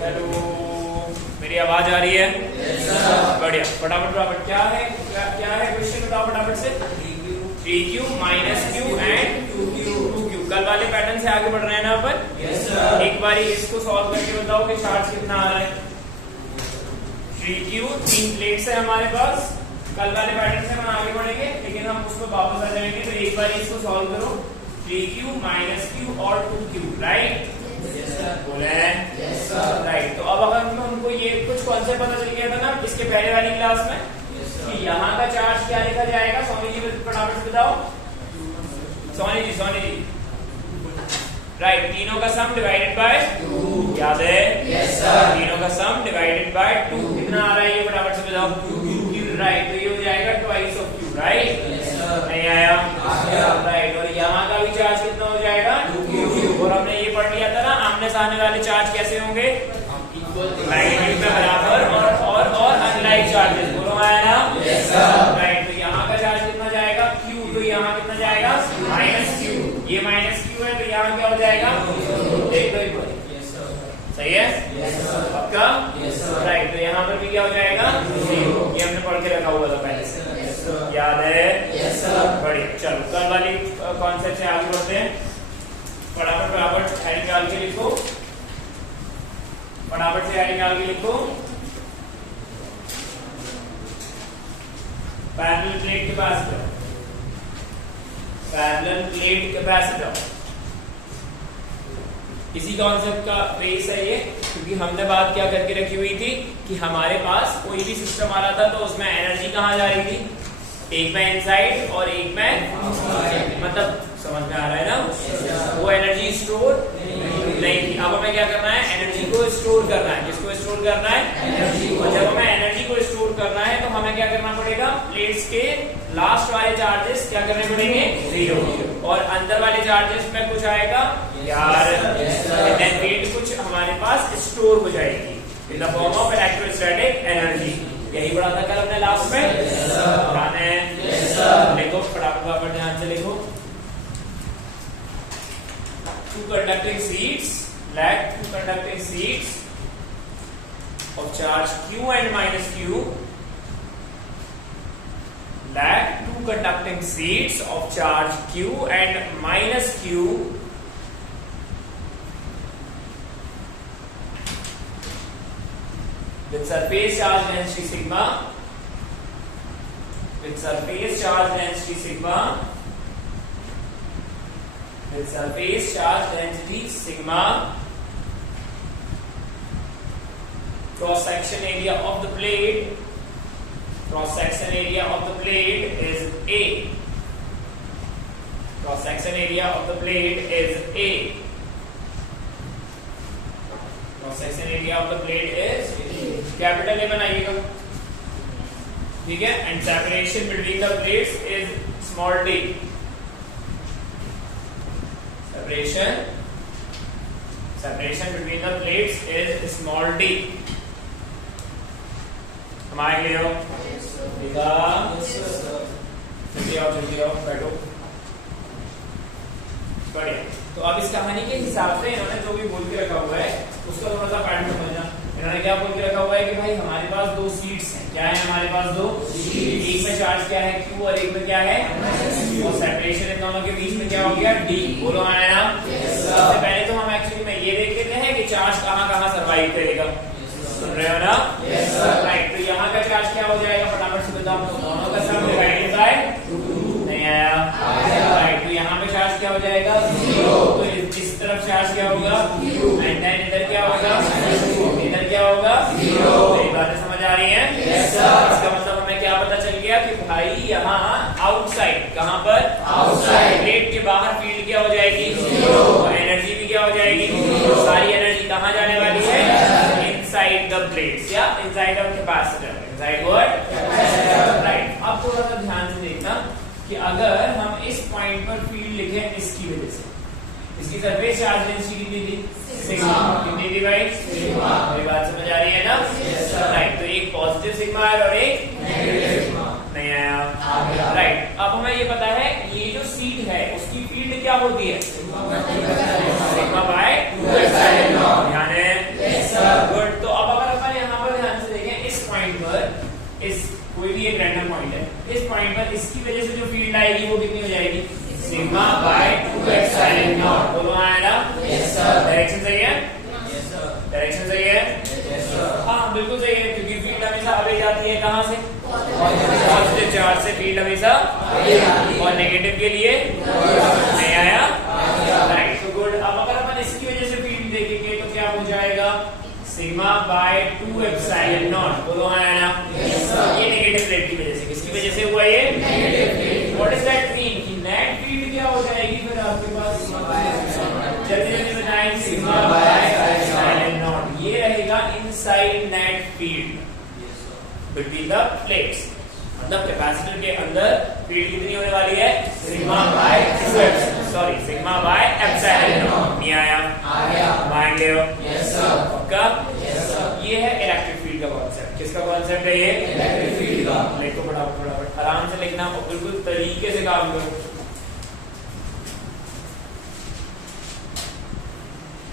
Hello, मेरी आवाज आ रही है? बढ़िया। फटाफट क्या है क्वेश्चन बताओ फटाफट से। 3q minus q and 2q। कल वाले पैटर्न से आगे बढ़ रहे हैं ना अपन। एक बारी इसको सॉल्व करके बताओ कि चार्ज कितना आ रहा है। 3q 3 प्लेट्स है हमारे पास। कल वाले पैटर्न से हम आगे बढ़ेंगे, लेकिन हम उसको वापस आ जाएंगे। तो एक बार इसको सॉल्व करो। 3q माइनस q और 2q, राइट? बोले राइट। तो अब अगर हमको ये कुछ कॉन्सेप्ट पता चल गया था ना इसके पहले वाली क्लास में कि यहाँ का चार्ज क्या लिखा जाएगा। सोनी जी फटाफट बताओ। सोनी जी राइट। तीनों का सम डिवाइडेड बाय 2, याद है? तीनों का सम डिवाइडेड बाय 2 कितना आ रहा है ये फटाफट से बताओ। 2q, right. तो ये हो जाएगा ट्वाइस ऑफ q, राइट? नहीं आया? राइट। और यहाँ का भी चार्ज कितना हो जाएगा? 2q। और हमने ये पढ़ लिया था ना आमने सामने वाले चार्ज कैसे होंगे? मैग्नीट्यूड में बराबर और अनलाइक चार्जेस। बोलो आया ना? राइट। तो यहाँ का चार्ज कितना जाएगा? q। तो यहाँ कितना जाएगा? Minus q। ये माइनस q है तो यहाँ क्या हो जाएगा? देख लो एक बार, सही है? पक्का? राइट। तो यहाँ पर भी क्या हो जाएगा? 0। ये हमने पढ़ के रखा हुआ था पहले से, याद है? बढ़िया। चलो कल वाली कॉन्सेप्ट से आगे बढ़ते हैं। फटाफट है निकाल के लिखो। फटाफट से है निकाल के लिखो। Parallel plate capacitor. Parallel plate capacitor इसी कॉन्सेप्ट का बेस है ये, क्योंकि हमने बात क्या करके रखी हुई थी कि हमारे पास कोई भी सिस्टम आ रहा था तो उसमें एनर्जी कहाँ जा रही थी? एक में इनसाइड और एक में, मतलब समझ में आ रहा है ना? वो एनर्जी स्टोर नहीं थी। अब हमें क्या करना है? एनर्जी को स्टोर करना है। किसको स्टोर करना है? एनर्जी को। जब हमें एनर्जी को स्टोर करना है तो हमें क्या करना पड़ेगा? प्लेट्स के लास्ट वाले चार्जेस क्या करने पड़ेंगे? 0। और अंदर वाले चार्जेस में कुछ आएगा यार, देन वेट कुछ हमारे पास स्टोर हो जाएगी in the form of electrostatic energy. यही पढ़ा था कल अपने लास्ट में। ध्यान है? लिखो फटाफट, ध्यान से लिखो। Two conducting sheets of charge q and minus q, like two conducting sheets of charge q and minus q with surface charge density sigma, with surface charge density sigma, with surface charge density sigma, cross section area of the plate, cross section area of the plate is A, cross section area of the plate is A, cross section area of the plate is capital A बनाइएगा, ठीक है? And separation between the plates is small d। Separation between the plates is small d। हम आएंगे हो? जल्दी आओ बैठो। बढ़िया। तो अब इस कहानी के हिसाब से इन्होंने जो भी बोल के रखा हुआ है उसका थोड़ा सा पैटर्न समझना। इन्होंने क्या बोल के रखा हुआ है कि भाई हमारे पास 2 सीट्स हैं। क्या है हमारे पास? 2। एक में चार्ज क्या है? q और एक में क्या है? और सेपरेशन इन दोनों के बीच में क्या हो गया? d। बोलो आया ना? सबसे पहले तो हम एक्चुअली में ये देख लेते हैं कि चार्ज कहाँ सर्वाइव करेगा। सुन रहे हो ना? राइट। तो यहाँ का चार्ज क्या हो जाएगा? फटाफट से बताओ। दोनों का सम डिवाइडेड बाय 2। नहीं आया? राइट। तो यहाँ पे चार्ज क्या हो जाएगा? 0। तो इस तरफ चार्ज क्या होगा? एंड देन इधर क्या होगा? इधर क्या होगा? 0। मेरी बातें समझ आ रही हैं? इसका मतलब हमें क्या पता चल गया कि भाई यहाँ आउटसाइड, कहाँ पर? आउटसाइड प्लेट के बाहर फील्ड क्या हो जाएगी? 0। और एनर्जी भी क्या हो जाएगी? 0। सारी एनर्जी कहाँ जाने वाली है? इनसाइड द प्लेट्स या inside the capacitor. Inside what? Capacitor. Right. अब थोड़ा सा ध्यान से देखना कि अगर हम इस पॉइंट पर फील्ड लिखें इसकी वजह से, इसकी सरफेस चार्ज डेंसिटी कितनी थी? सिग्मा। कितनी थी भाई? सिग्मा। मेरी बात समझ आ रही है ना? राइट। तो एक पॉजिटिव सिग्मा है और एक नेगेटिव सिग्मा। नहीं आया? राइट। अब हमें ये पता है ये जो सीट है उसकी फील्ड क्या होती है? Sigma bye 2 epsilon. ध्यान है? Sigma bye 2 epsilon not. बोलो हाँ या ना? ये नेगेटिव प्लेट की वजह से, किसकी वजह से हुआ ये? व्हाट इज दैट मीन कि नेट फील्ड क्या हो जाएगी फिर आपके पास? जल्दी जल्दी बताएं। सिग्मा बाय एप्सिलॉन नॉट ये रहेगा inside net field between the plates. मतलब कैपेसिटर के अंदर फील्ड कितनी होने वाली है? Sigma by sigma by epsilon naught. नहीं आया? मान ले हो? Yes sir. पक्का? Yes sir. ये है इलेक्ट्रिक फील्ड का कॉन्सेप्ट। किसका कॉन्सेप्ट है ये? इलेक्ट्रिक फील्ड का। लिखो फटाफट आराम से लिखना और बिल्कुल तरीके से काम करो।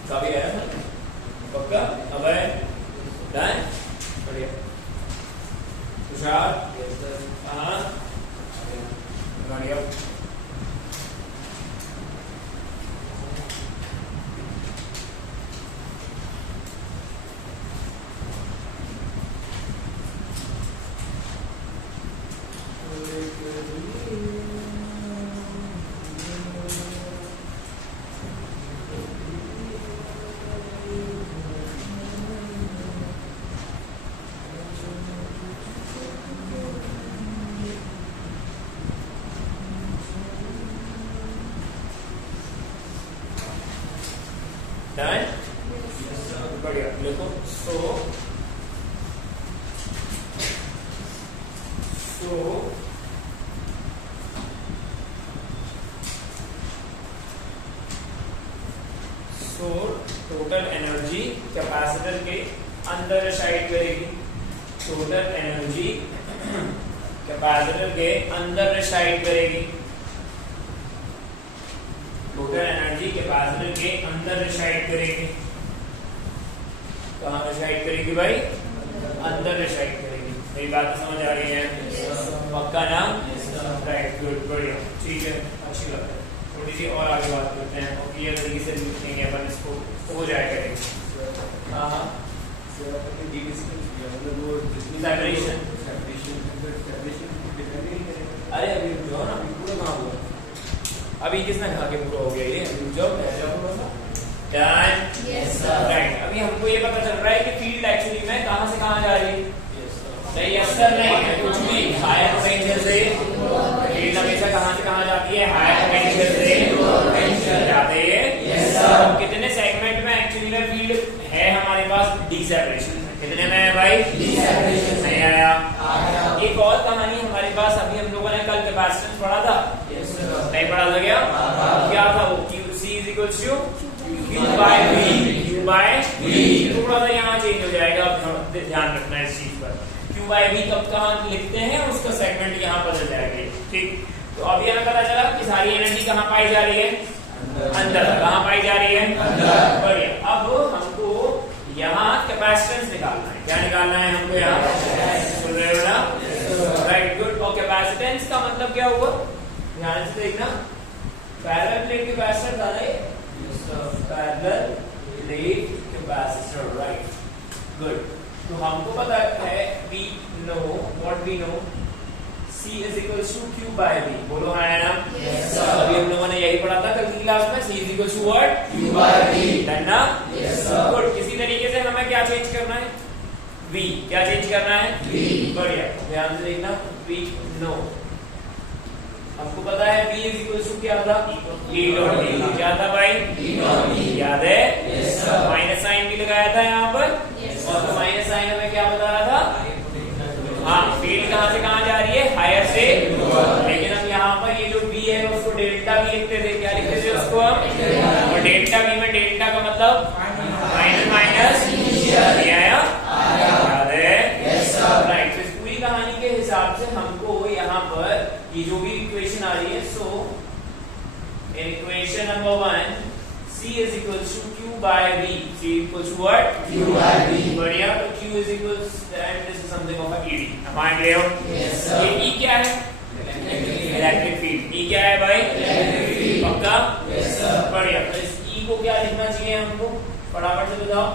काफी है ना? पक्का? अब है डन? बढ़िया। तुषार? Yes sir. हाँ बढ़िया। डन? बढ़िया। देखो सो टोटल एनर्जी कैपेसिटर के अंदर रिसाइड करेगी। टोटल एनर्जी कैपेसिटर के अंदर रिसाइड करेगी। टोटल एनर्जी कैपेसिटर के अंदर रिसाइड करेगी। कहाँ रिसाइड करेगी भाई? अंदर रिसाइड करेगी। मेरी बात समझ आ रही है? पक्का ना? राइट, गुड, बढ़िया, ठीक है, अच्छी बात है। थोड़ी सी और आगे बात करते हैं और क्लियर तरीके से लिखेंगे अपन इसको, हो जाएगा। हाँ अरे अभी जो ना पूरा कहाँ हुआ? अभी किसने कहा कि पूरा हो गया ये? राइट। अभी हमको ये पता चल रहा है कि फील्ड एक्चुअली में कहाँ से कहाँ जा रही है? नहीं असर नहीं है कुछ भी। हायर पोटेंशियल से फील्ड हमेशा कहाँ से कहाँ जाती है? हायर पोटेंशियल से जाते हैं। कितने सेगमेंट में एक्चुअली में फील्ड है हमारे पास? डी सेपरेशन में। कितने में है भाई? D separation. नहीं आया? एक और कहानी हमारे पास, अभी हम लोगों ने कल कैपेसिटेंस पढ़ा था, नहीं पढ़ा था क्या? क्या था वो? C is equals to Q by V। थोड़ा सा यहाँ चेंज हो जाएगा, ध्यान रखना इस चीज पर। Q by V कब कहाँ लिखते हैं उसका सेगमेंट यहाँ बदल जाएगा। ठीक, तो अभी हमें पता चला कि सारी एनर्जी कहाँ पाई जा रही है? अंदर। कहाँ पाई जा रही है? अंदर। बढ़िया। अब हमको यहाँ कैपेसिटेंस निकालना है। क्या निकालना है हमको यहाँ? सुन रहे हो ना? Right, good. और कैपेसिटेंस का मतलब क्या हुआ? ध्यान से देखना। पैरेलल प्लेट कैपेसिटर था ना? Parallel plate capacitor, right, good. तो हमको पता है we know what we know, C is equals to Q by V। बोलो हाँ है ना? Yes sir। अभी हम लोगों ने यही पढ़ा था कल की क्लास में। C is equals to what? Q by V। Done ना? Yes sir। गुड। किसी तरीके से हमें क्या चेंज करना है? V। क्या चेंज करना है? V। बढ़िया, ध्यान से देखना। We know, हमको पता है V is equals to क्या था? E dot D। क्या था भाई? E dot D। याद है? Yes sir। माइनस साइन भी लगाया था यहाँ पर। Yes sir। और तो माइनस साइन हमें क्या बता रहा था? हाँ, फील्ड कहाँ से कहाँ जा रही है? हायर से। लेकिन हम यहाँ पर ये जो V है उसको डेल्टा V लिखते थे। क्या लिखते थे उसको हम? और डेल्टा V में डेल्टा का मतलब माइनस माइनस आया? याद है? Yes sir। राइट। इस पूरी कहानी के हिसाब से हमको यहाँ पर ये जो भी इक्वेशन आ रही है, so in equation number 1 C is equals to Q by V। C equals to what? Q by V। बढ़िया। तो Q is equals and this is something of a ED। am I clear? Yes sir। ये E क्या है? Electric field. E क्या है भाई? Electric field. पक्का? Yes sir। बढ़िया। तो इस E को क्या लिखना चाहिए हमको? फटाफट से बताओ।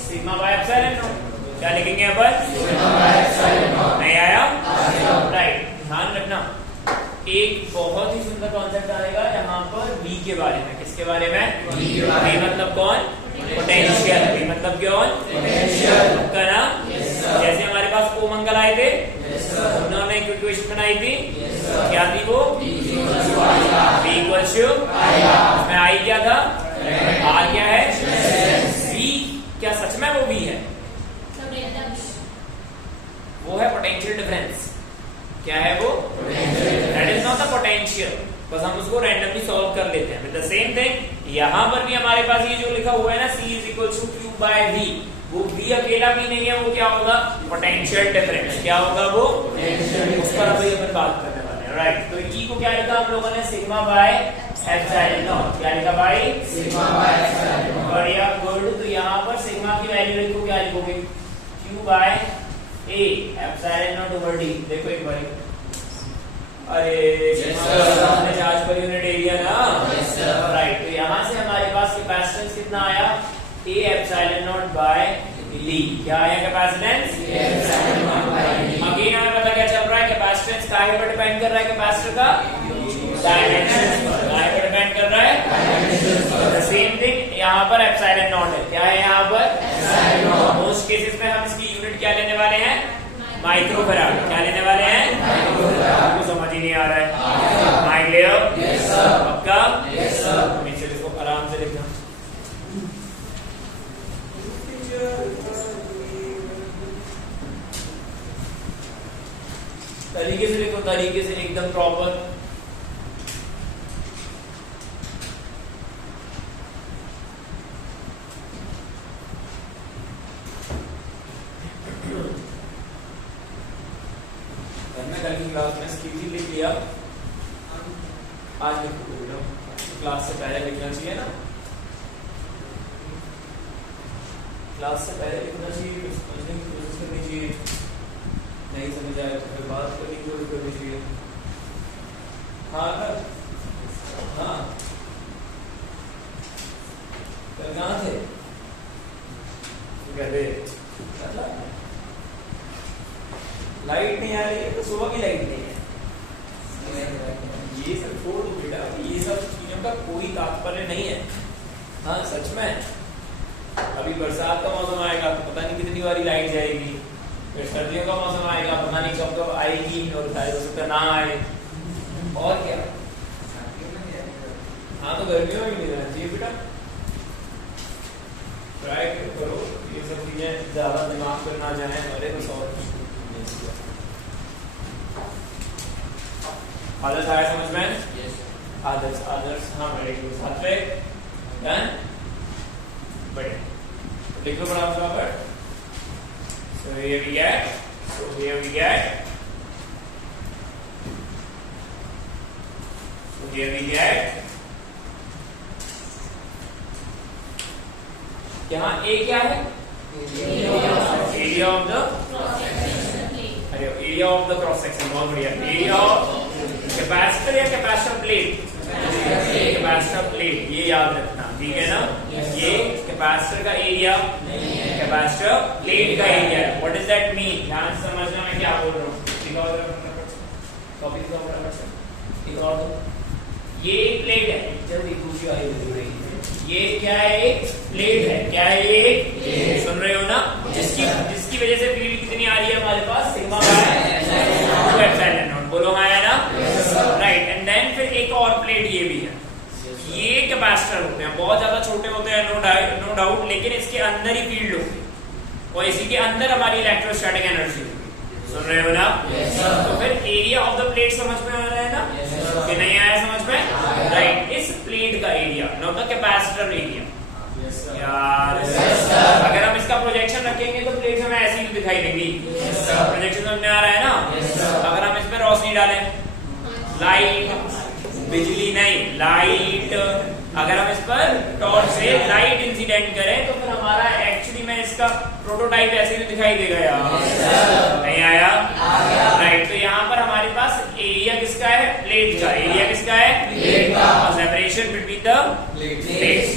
Sigma by epsilon not. क्या लिखेंगे यहाँ पर? Sigma by epsilon naught. नहीं आया? राइट, ध्यान रखना। एक बहुत ही सुंदर कॉन्सेप्ट आएगा यहाँ पर V के बारे में। किसके बारे में? V के बारे में। मतलब कौन? पोटेंशियल, मतलब क्यों पोटेंशियल का ना। जैसे हमारे पास ओम अंकल आए थे, उन्होंने एक इक्वेशन बनाई थी, क्या थी वो, B इक्वल्स टू उसमें आई क्या था, R क्या है, V क्या सच में वो भी है, वो है पोटेंशियल डिफरेंस। क्या है वो, that is not the potential, बस हम उसको रैंडमली सॉल्व कर लेते हैं। विद द सेम थिंग यहाँ पर भी हमारे पास ये जो लिखा हुआ है ना, C is equal to Q by V, वो भी अकेला भी नहीं है, वो क्या होगा, पोटेंशियल डिफरेंस। क्या होगा वो, उस पर अभी अपन बात करने वाले हैं, राइट। तो E को क्या लिखा हम लोगों ने, सिग्मा बाय एप्सिलॉन नॉट। क्या लिखा भाई, सिग्मा बाय एप्सिलॉन नॉट। बढ़िया, गुड। तो यहाँ पर सिग्मा की वैल्यू लिखो, क्या लिखोगे, Q by A epsilon naught over D। देखो एक बार, अरे हमने चार्ज पर यूनिट एरिया ना, राइट। तो यहाँ से हमारे पास कैपेसिटेंस कितना आया, A epsilon naught by D। क्या आया कैपेसिटेंस, अगेन हमें पता क्या चल रहा है, कैपेसिटेंस काहे पर डिपेंड कर रहा है, कैपेसिटर का डायमेंशन पर। काहे पर डिपेंड कर रहा है, द सेम थिंग यहाँ पर एप्सिलॉन नॉट है। क्या है यहाँ पर, एप्सिलॉन नॉट। मोस्ट केसेस में हम इसकी यूनिट क्या लेने वाले हैं, माइक्रोफैराड। क्या लेने वाले हैं, माइक्रोफैराड। आपको समझ ही नहीं आ रहा है, माइक ले आओ, यस सर, पक्का, यस सर। नीचे देखो, आराम से लिखना, तरीके से लिखो, तरीके से एकदम प्रॉपर। कल की क्लास में स्कीजी लिख लिया, आज लिखो बेटा, क्लास से पहले लिखना चाहिए ना, क्लास से पहले लिखना चाहिए, समझने की कोशिश करनी चाहिए, नहीं समझ आए तो फिर बात करने की कोशिश करनी चाहिए। हाँ कर, हाँ कल कहाँ थे, कहते लाइट नहीं आ रही है, तो सुबह की लाइट नहीं है, ये सब छोड़ दो बेटा, ये सब चीजों का कोई तात्पर्य नहीं है। हाँ सच में, अभी बरसात का मौसम आएगा तो पता नहीं कितनी बारी लाइट जाएगी, फिर सर्दियों का मौसम आएगा पता नहीं कब कब आएगी, और हो सकता ना आए, और क्या। हाँ तो गर्मियों में नहीं रहना चाहिए बेटा, ट्राई करो ये सब चीजें ज्यादा दिमाग पर ना जाए, हमारे बस और आदर्श आया समझ में, आदर्श आदर्श, हाँ वेरी गुड, सात्विक डन, बढ़िया। लिख लो बड़ा बराबर। So here we get, so here we get, so here we get, यहाँ A क्या है, एरिया ऑफ द, अरे area of the cross section, बहुत बढ़िया। एरिया ऑफ कैपेसिटर या कैपेसिटर प्लेट, कैपेसिटर प्लेट, ये याद रखना, ठीक है ना। ये कैपेसिटर का एरिया, कैपेसिटर प्लेट का एरिया है। व्हाट डज दैट मीन, ध्यान से समझना मैं क्या बोल रहा हूँ। टॉपिक का ये एक प्लेट है, जल्दी दूसरी वाली बोल रही है, ये क्या है, एक प्लेट है। क्या है ये, सुन रहे हो ना, जिसकी वजह से फील्ड कितनी आ रही है हमारे पास, सिग्मा बाय एप्सिलॉन नॉट। बोलो हाँ है ना, राइट। एंड देन फिर एक और प्लेट ये भी है, ये कैपेसिटर होते हैं, बहुत ज्यादा छोटे होते हैं, नो डाउट, लेकिन इसके अंदर ही फील्ड होती है और इसी के अंदर हमारी इलेक्ट्रोस्टैटिक एनर्जी होती है, सुन रहे हो ना। तो फिर एरिया ऑफ द प्लेट समझ में आ रहा है ना, कि नहीं आया समझ में, राइट। इस प्लेट का area, not the capacitor area यार। अगर हम इसका प्रोजेक्शन रखेंगे तो प्लेट हमें ऐसी ही दिखाई देगी, प्रोजेक्शन समझ में आ रहा है ना। अगर हम इस पर रोशनी डालें, लाइट, बिजली नहीं, लाइट, अगर हम इस पर टॉर्च से लाइट इंसिडेंट करें तो फिर हमारा एक्चुअली में इसका प्रोटोटाइप ऐसे ही दिखाई देगा यार, नहीं आया, राइट। तो यहाँ पर हमारे पास एरिया किसका है, प्लेट का। एरिया किसका है, प्लेट का। सेपरेशन बिटवीन द प्लेट्स,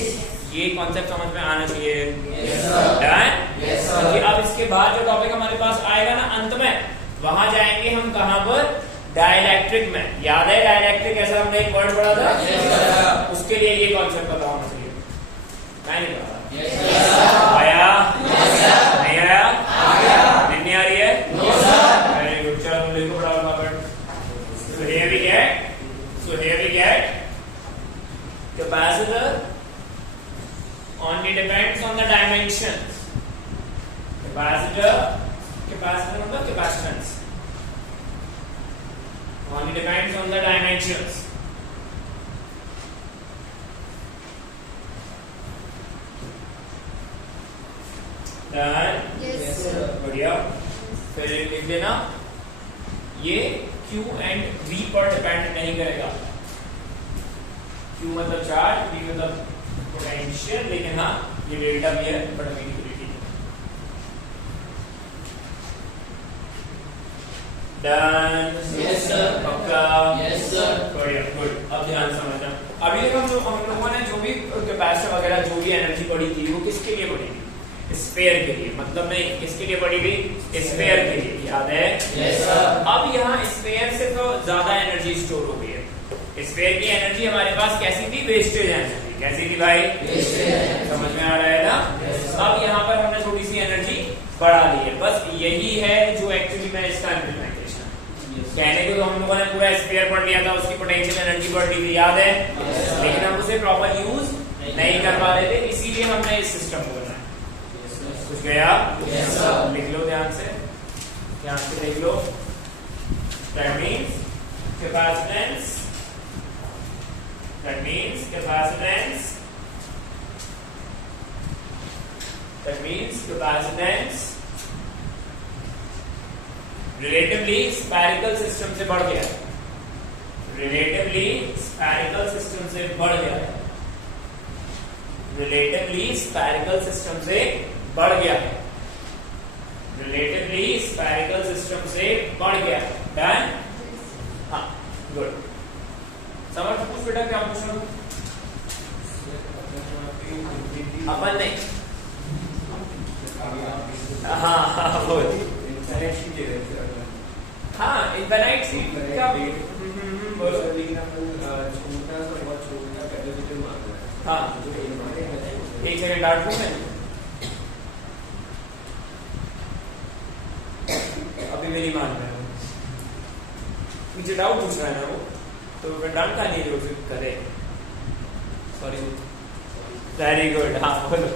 ये कॉन्सेप्ट समझ में आना चाहिए। क्योंकि अब इसके बाद जो टॉपिक हमारे पास आएगा ना अंत में, वहां जाएंगे हम कहां पर, डाइलेक्ट्रिक में। याद है डाइलेक्ट्रिक ऐसा हमने एक वर्ड पढ़ा था, उसके लिए ये कॉन्सेप्ट पता होना चाहिए, मैं नहीं पढ़ा। only depends on the dimensions. Capacitor मतलब capacitance only depends on the dimensions. Done? Yes sir. बढ़िया. फिर लिख देना ये Q and V पर डिपेंड नहीं करेगा. Q मतलब चार्ज, V मतलब पोटेंशियल, लेकिन हाँ ये डेल्टा भी है परमिटिविटी. डन? Yes sir. पक्का? Yes sir. बढ़िया, गुड. अब ध्यान समझना. अभी तक हम लोगों ने जो भी कैपेसिटर वगैरह जो भी एनर्जी पड़ी थी वो किसके लिए पड़ी थी? स्फीयर के लिए. मतलब नहीं, किसके लिए पड़ी थी? स्फीयर के लिए. याद है? Yes sir. अब यहाँ स्फीयर से तो ज्यादा एनर्जी स्टोर हो गई है. स्फीयर की एनर्जी हमारे पास कैसी थी? Wastage energy. कैसी थी भाई? Wastage. समझ में आ रहा है ना? Yes sir. अब यहाँ पर हमने थोड़ी सी एनर्जी बढ़ा दी है. बस यही है जो एक्चुअली में इसका इम्प्लीमेंटेशन. कहने को तो हम लोगों ने पूरा स्फीयर पढ़ लिया था, उसकी पोटेंशियल एनर्जी बढ़ दी थी. याद है? Yes sir. लेकिन हम उसे प्रॉपर यूज नहीं कर पा रहे थे, इसीलिए हमने इस सिस्टम को बनाया. कुछ गया? Yes sir. लिख लो ध्यान से लिख लो. That means capacitance. That means capacitance. That means capacitance relatively spherical system से बढ़ गया. Relatively spherical system से बढ़ गया. Relatively spherical system से बढ़ गया. Relatively spherical system से बढ़ गया. Done? हाँ, good. समझ पूछ बेटा क्या पूछ रहा हूँ? अपन नहीं. हाँ बोल. हाँ इनफाइनाइट सी क्या बोलो. हाँ एक सेकंड डांट दूं मैं. अभी मेरी मान रहे हो मुझे डाउट पूछ रहा है ना वो, तो मैं डांटता नहीं जो फिर करे. सॉरी. Very good. हाँ बोलो.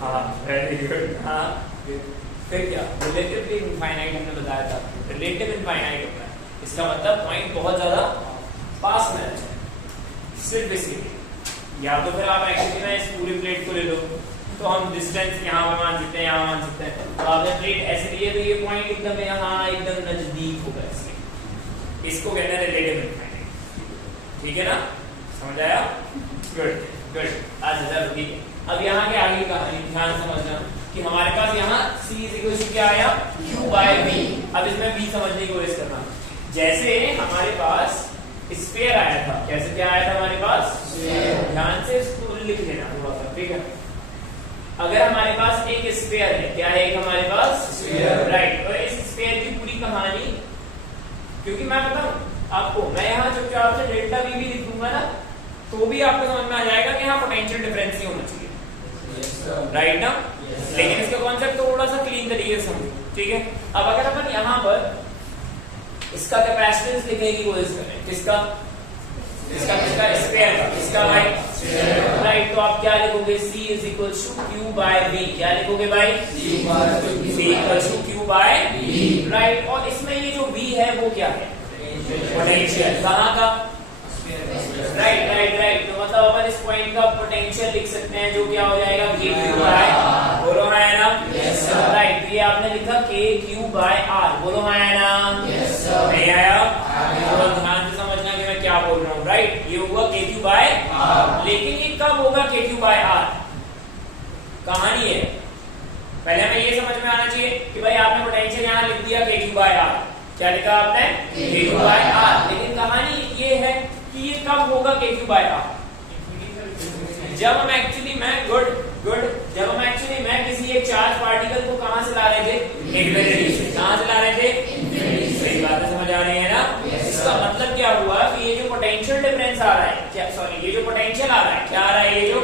हाँ वेरी गुड. हाँ फिर क्या? रिलेटिवली इनफाइनाइट हमने बताया था. रिलेटिव इनफाइनाइट होता है, इसका मतलब पॉइंट बहुत ज्यादा पास में है. सिर्फ इसीलिए. या तो फिर आप एक्चुअली में इस पूरी प्लेट को ले लो, तो हम डिस्टेंस यहाँ पर मान सकते हैं, यहाँ मान सकते हैं. तो आपने प्लेट ऐसे लिए तो ये पॉइंट एकदम यहाँ एकदम नजदीक होगा. इसलिए इसको कहते हैं रिलेटिव इनफाइनाइट. ठीक है ना? समझ आया? Good good. आज चलो ठीक है. अब यहाँ के आगे कहानी ध्यान समझना कि हमारे पास यहाँ C इक्वल टू क्या आया? Q by V. अब इसमें V समझने की कोशिश करना. जैसे हमारे पास स्फीयर आया था, कैसे क्या आया था हमारे पास? ध्यान से इसको लिख लेना थोड़ा सा. ठीक है? अगर हमारे पास एक स्फीयर है, क्या है एक हमारे पास? स्फीयर. राइट. और इस स्फीयर की पूरी कहानी, क्योंकि मैं बताऊं आपको, मैं यहाँ चुपचाप से डेल्टा V भी लिख दूंगा ना, तो भी आपको समझ में आ जाएगा कि यहाँ पोटेंशियल डिफरेंस ही होना चाहिए. राइट ना? लेकिन इसका कॉन्सेप्ट थोड़ा सा क्लीन तरीके से समझो. ठीक है? अब अगर अपन यहाँ पर इसका कैपेसिटेंस लिखने की कोशिश करें, किसका? इसका स्फीयर का. इसका भाई राइट. तो आप क्या लिखोगे? C is equal to Q by V. क्या लिखोगे भाई? C equal to Q by V. Right. और इसमें ये जो V है वो क्या है? पोटेंशियल. कहाँ का? Right right right. तो मतलब अपन इस पॉइंट का पोटेंशियल लिख सकते हैं, जो क्या हो जाएगा? KQ by. बोलो हाँ है ना? राइट. ये आपने लिखा KQ बाय R. बोलो हाँ है ना? नहीं आया? थोड़ा ध्यान से समझना कि मैं क्या बोल रहा हूँ. राइट. ये हुआ KQ बाय R. लेकिन ये कब होगा KQ बाय R? कहानी है. पहले हमें ये समझ में आना चाहिए कि भाई आपने पोटेंशियल यहाँ लिख दिया KQ बाय R. क्या लिखा आपने? KQ by R. लेकिन कहानी ये है कि ये कब होगा KQ बाय R? जब हम एक्चुअली मैं किसी एक चार्ज पार्टिकल को कहां से ला रहे थे? इन्फिनिटी से. कहां से ला रहे थे? सही बातें समझ आ रही है ना? इसका मतलब क्या हुआ कि ये जो पोटेंशियल डिफरेंस आ रहा है, क्या सॉरी ये जो पोटेंशियल आ रहा है, क्या आ रहा है? ये जो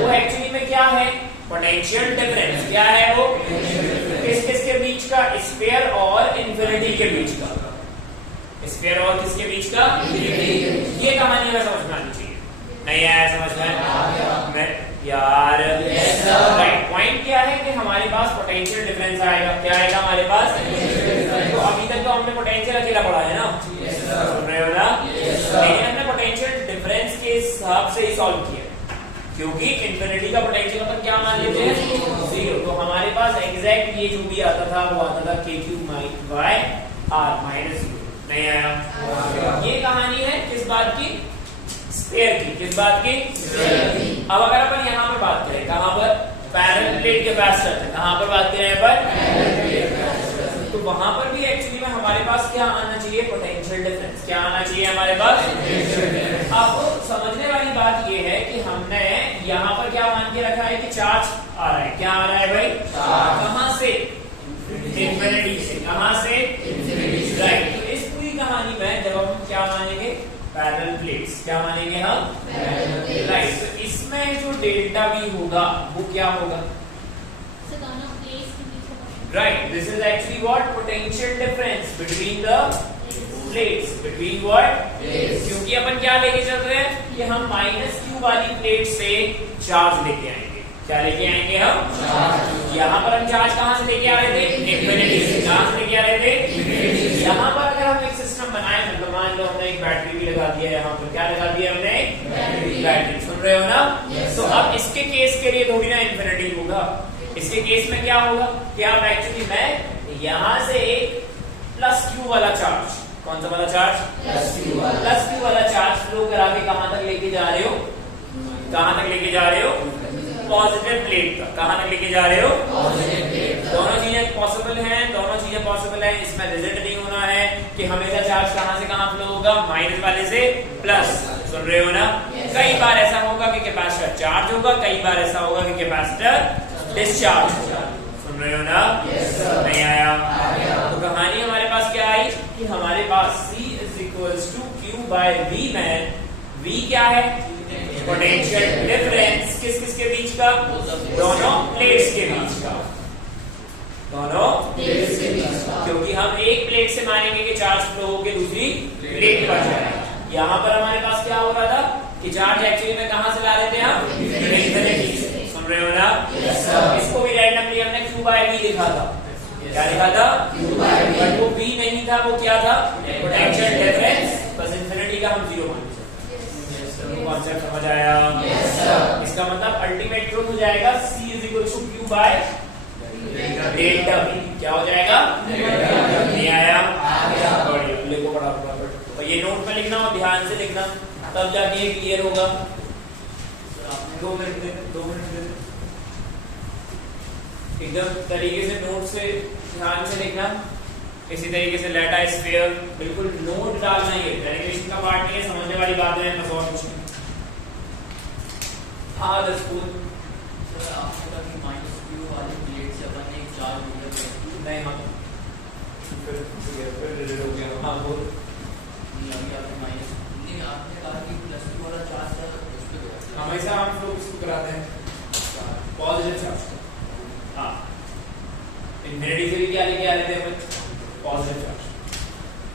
वो एक्चुअली में क्या है? Potential difference. क्या है वो? किस किस के बीच का? स्फीयर और इन्फिनिटी के बीच का. स्फीयर और किसके बीच का, ये कहानी में समझ में आनी चाहिए। नहीं आया समझ में यार? राइट। पॉइंट क्या है कि हमारे पास पोटेंशियल डिफरेंस आएगा। क्या आएगा हमारे पास? तो अभी तक तो हमने पोटेंशियल अकेला पढ़ा है ना, सुन रहे हो ना? लेकिन हमने पोटेंशियल डिफरेंस के हिसाब से ही सॉल्व किया, क्योंकि इंफिनिटी का पोटेंशियल अपन क्या मान लेते हैं, 0। तो हमारे पास एग्जैक्ट ये जो भी आता था वो आता था k³ y r -0। नहीं आया? ये कहानी है किस बात की? स्फीयर की। किस बात की? अब अगर अपन यहाँ पे बात करें, कहाँ पर? Parallel plate capacitor. कहाँ पर बात करें पर? तो वहां पर भी एक्चुअली में हमारे पास क्या आना चाहिए? Potential difference. क्या आना चाहिए हमारे पास? अब समझने वाली बात ये है कि हमने यहाँ पर क्या मान के रखा है कि चार्ज आ रहा है। क्या आ रहा है भाई? कहाँ से? इंफिनिटी से। कहाँ से? राइट। तो इस पूरी कहानी में जब हम क्या मानेंगे? Parallel plates. क्या मानेंगे हम? राइट। तो इसमें जो डेल्टा भी होगा वो क्या होगा? Right. This is actually what? Potential difference between the plates. Between what? क्योंकि अपन क्या लेके चल रहे हैं कि हम -q वाली प्लेट से चार्ज लेके आएंगे। क्या लेके आएंगे हम? यहाँ पर हम चार्ज कहाँ से लेके आ रहे थे? इंफिनिटी से। कहाँ से लेके आ रहे थे? यहाँ पर अगर हम एक सिस्टम बनाए, मतलब मान लो हमने एक बैटरी भी लगा दिया यहाँ पर। क्या लगा दिया हमने? बैटरी। सुन रहे हो ना? तो अब इसके केस के लिए थोड़ी ना इंफिनिटी होगा। इसके केस में क्या होगा कि आप एक्चुअली मैं यहाँ से एक +q वाला चार्ज, कौन सा वाला चार्ज? +q वाला चार्ज फ्लो करा के कहाँ तक लेके जा रहे हो? कहाँ तक लेके जा रहे हो? पॉजिटिव प्लेट तक। कहाँ तक लेके जा रहे हो? दोनों चीजें पॉसिबल हैं, दोनों चीजें पॉसिबल हैं। इसमें रिजल्ट नहीं होना है कि हमेशा चार्ज कहाँ से कहाँ फ्लो होगा? माइनस वाले से प्लस। सुन रहे हो ना? कई बार ऐसा होगा कि कैपेसिटर चार्ज होगा, कई बार ऐसा होगा कि कैपेसिटर डिस्चार्ज होगा। सुन रहे हो ना? नहीं आया? तो कहानी हमारे पास क्या आई कि हमारे पास C = Q/V में V क्या है? Potential difference. किस किस के बीच का? दोनों प्लेट्स के बीच का। दोनों प्लेट्स के बीच का। क्योंकि हम एक प्लेट से मानेंगे कि चार्ज फ्लो होकर दूसरी प्लेट पर जाएगा। यहाँ पर हमारे पास क्या हो रहा था कि चार्ज एक्चुअली में कहाँ से ला रहे थे हम? इंफिनिटी से। सुन रहे हो ना? इसको भी रैंडमली हमने Q/V लिखा था। क्या लिखा था? बट वो V नहीं था, वो क्या था? Potential difference. बस इंफिनिटी का हम 0 मान लिया। कॉन्सेप्ट समझ आया? इसका मतलब अल्टीमेट ट्रूथ हो जाएगा C = Q/Δ। क्या हो जाएगा? नहीं आया? बढ़िया, लिखो फटाफट। तो ये नोट में लिखना और ध्यान से लिखना, तब जाके ये क्लियर होगा। 2 मिनट एकदम तरीके से नोट से ध्यान से लिखना। इसी तरीके से लेटा स्फीयर बिल्कुल नोट डालना ही है। डेरिवेशन का पार्ट नहीं है, समझने वाली बातें हैं, बस और कुछ नहीं। हाँ द स्कूल नहीं, हाँ फिर रिजल्ट हो गया। हाँ बोल। हमेशा हम लोग इसको कराते हैं पॉजिटिव चार्ज। हाँ, इंफिनिटी से भी क्या लेके आ रहे थे अपन? Positive charge.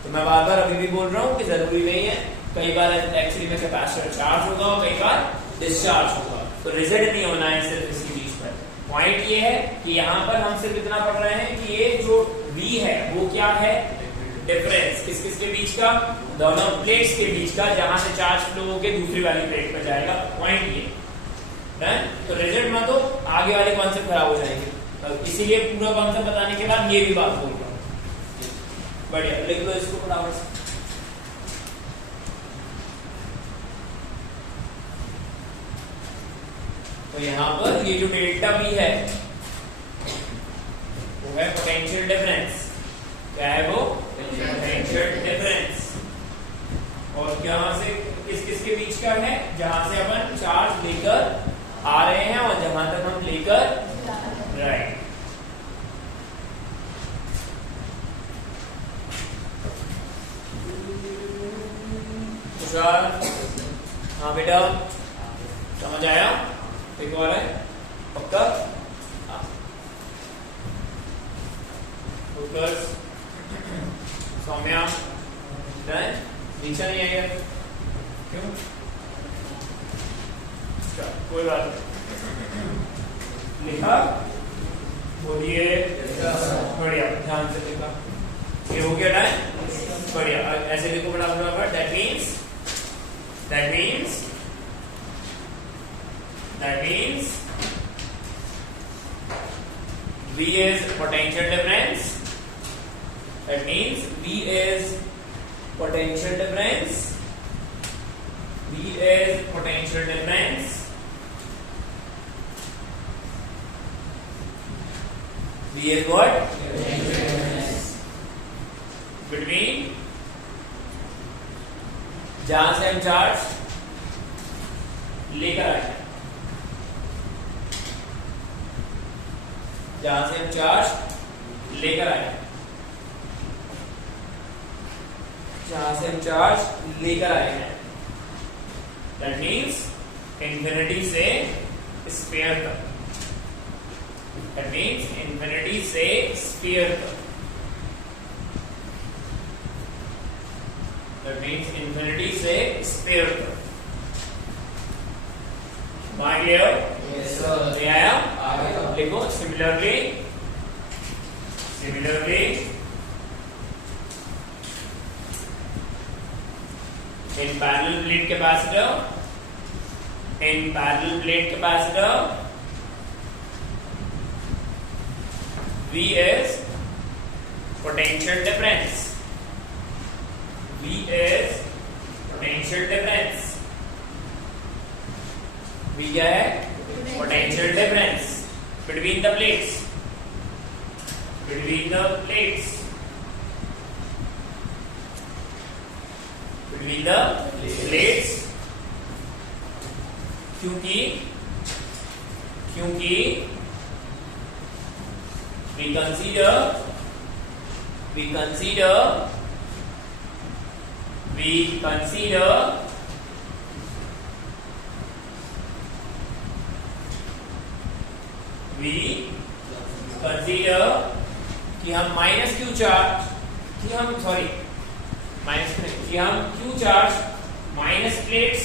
तो मैं बार बार अभी भी बोल रहा हूँ कि जरूरी नहीं है, कई बार एक्चुअली में कैपेसिटर चार्ज होगा और कई बार डिस्चार्ज होगा। तो रिजल्ट नहीं होना है सिर्फ इसके बीच पर। पॉइंट ये है कि यहाँ पर हम सिर्फ इतना पढ़ रहे हैं कि ये जो V है वो क्या है? डिफरेंस। किस किस के बीच का? दोनों प्लेट्स के बीच का, जहां से चार्ज फ्लो होकर दूसरी वाली प्लेट पर जाएगा। पॉइंट ये डन। तो रिजल्ट मत हो, आगे वाले कॉन्सेप्ट खराब हो जाएंगे। तो इसीलिए पूरा कॉन्सेप्ट बताने के बाद ये भी बात बोल रहा हूँ। बढ़िया, लिख लो इसको फटाफट से। तो यहाँ पर ये जो डेल्टा V है वो है पोटेंशियल डिफरेंस। क्या है वो? Potential difference. और यहाँ से किस किस के बीच का है? जहां से अपन चार्ज लेकर आ रहे हैं और जहां तक हम लेकर राइट। हाँ बेटा, समझ आया? ठीक हो रहा है पक्का? सौम्या डन, नीचे नहीं आएगा क्यों? कोई बात नहीं, लिखा, बोलिए, बढ़िया, ध्यान से लिखा, ये हो गया डन, बढ़िया। ऐसे लिखो बराबर, that means V is potential difference. That means V is potential difference. V is potential difference. V is what? Between जहां से हम चार्ज लेकर आए, जहां से हम चार्ज लेकर आए, जहां से हम चार्ज लेकर आए हैं, दैट मीन्स इंफिनिटी से स्फीयर तक, दैट मीन्स इंफिनिटी से स्फीयर तक, दैट मीन्स इंफिनिटी से स्फीयर तक। मान लिया? Yes, sir. नहीं आया? आया। लिखो similarly in parallel plate capacitor V is potential difference. V is potential difference. V क्या है? Potential difference between the plates. Between the plates. क्योंकि we consider कि हम क्यू चार्ज माइनस प्लेट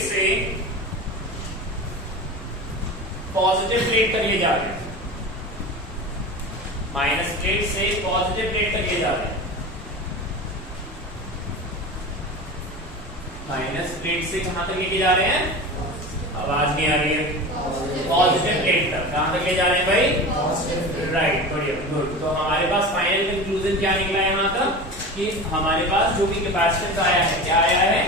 से पॉजिटिव प्लेट तक ले जा रहे हैं, माइनस प्लेट से पॉजिटिव प्लेट तक ले जा रहे हैं, माइनस प्लेट से कहां तक लेके जा रहे हैं? आवाज नहीं आ रही है। पॉजिटिव प्लेट तक। कहां तक ले जा रहे हैं भाई? राइट, बढ़िया, गुड। तो हमारे पास फाइनल कंक्लूजन क्या निकला है यहाँ तक कि हमारे पास जो भी कैपेसिटेंस आया है, क्या आया है?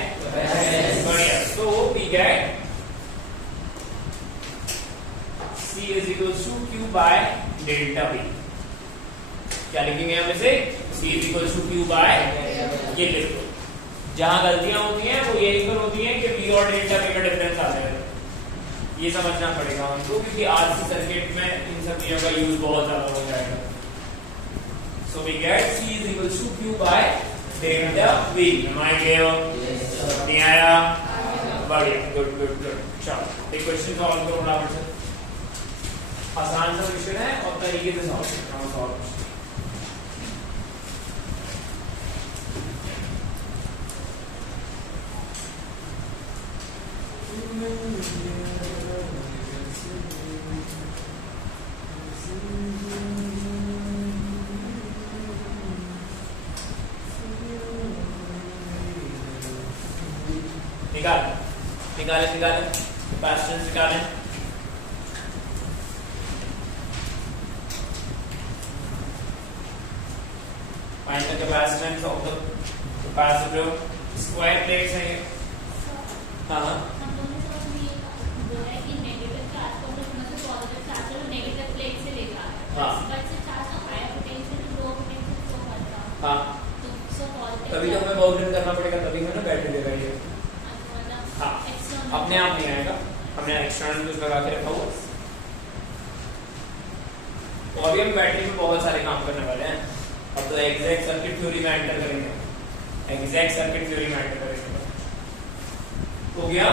बढ़िया। So we get C is equals to Q by delta V। क्या लिखेंगे हम इसे? C is equals to Q by, ये लिख दो। जहां गलतियां होती हैं वो यही पर होती हैं कि V और डेल्टा V का डिफरेंस आ जाएगा, ये समझना पड़ेगा हमको, क्योंकि आज की सर्किट में इन सब चीजों का यूज बहुत ज्यादा हो जाएगा। So we get C is equals to Q by delta V। हमारे लिए नहीं आया? बढ़िया, गुड। चलो एक क्वेश्चन सॉल्व करो बराबर से। आसान सा क्वेश्चन है और तरीके से सॉल्व करना है। सॉल्व निकाले कैपेसिटेंस निकालें। Find the capacitance of the capacitor. Square plates हैं ये। हाँ। हाँ। तभी तो हमें बाउंड्री करना पड़ेगा, तभी हमें बैटरी देगा ये। हाँ, अपने आप नहीं आएगा, हमने एक्सटर्नल कुछ लगा के रखा हुआ। तो अभी हम बैटरी में बहुत सारे काम करने वाले हैं। अब तो एग्जैक्ट सर्किट थ्योरी में एंटर करेंगे, हो गया?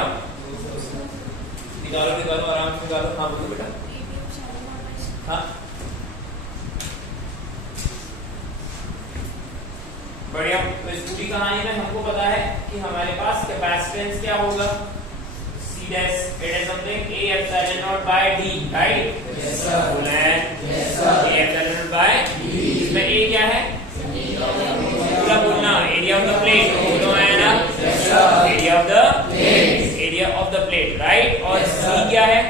निकालो आराम से निकालो। हाँ बोलो बेटा। हाँ बढ़िया। तो इस पूरी कहानी में हमको पता है कि हमारे पास कैपेसिटेंस क्या होगा, C dash it is something A epsilon naught by D, right? Yes sir. Yes sir. A epsilon naught by D। इसमें A क्या है, पूरा बोलना, एरिया ऑफ द प्लेट, बोलो है ना, area of the plate, area of the plate, right. और C क्या है,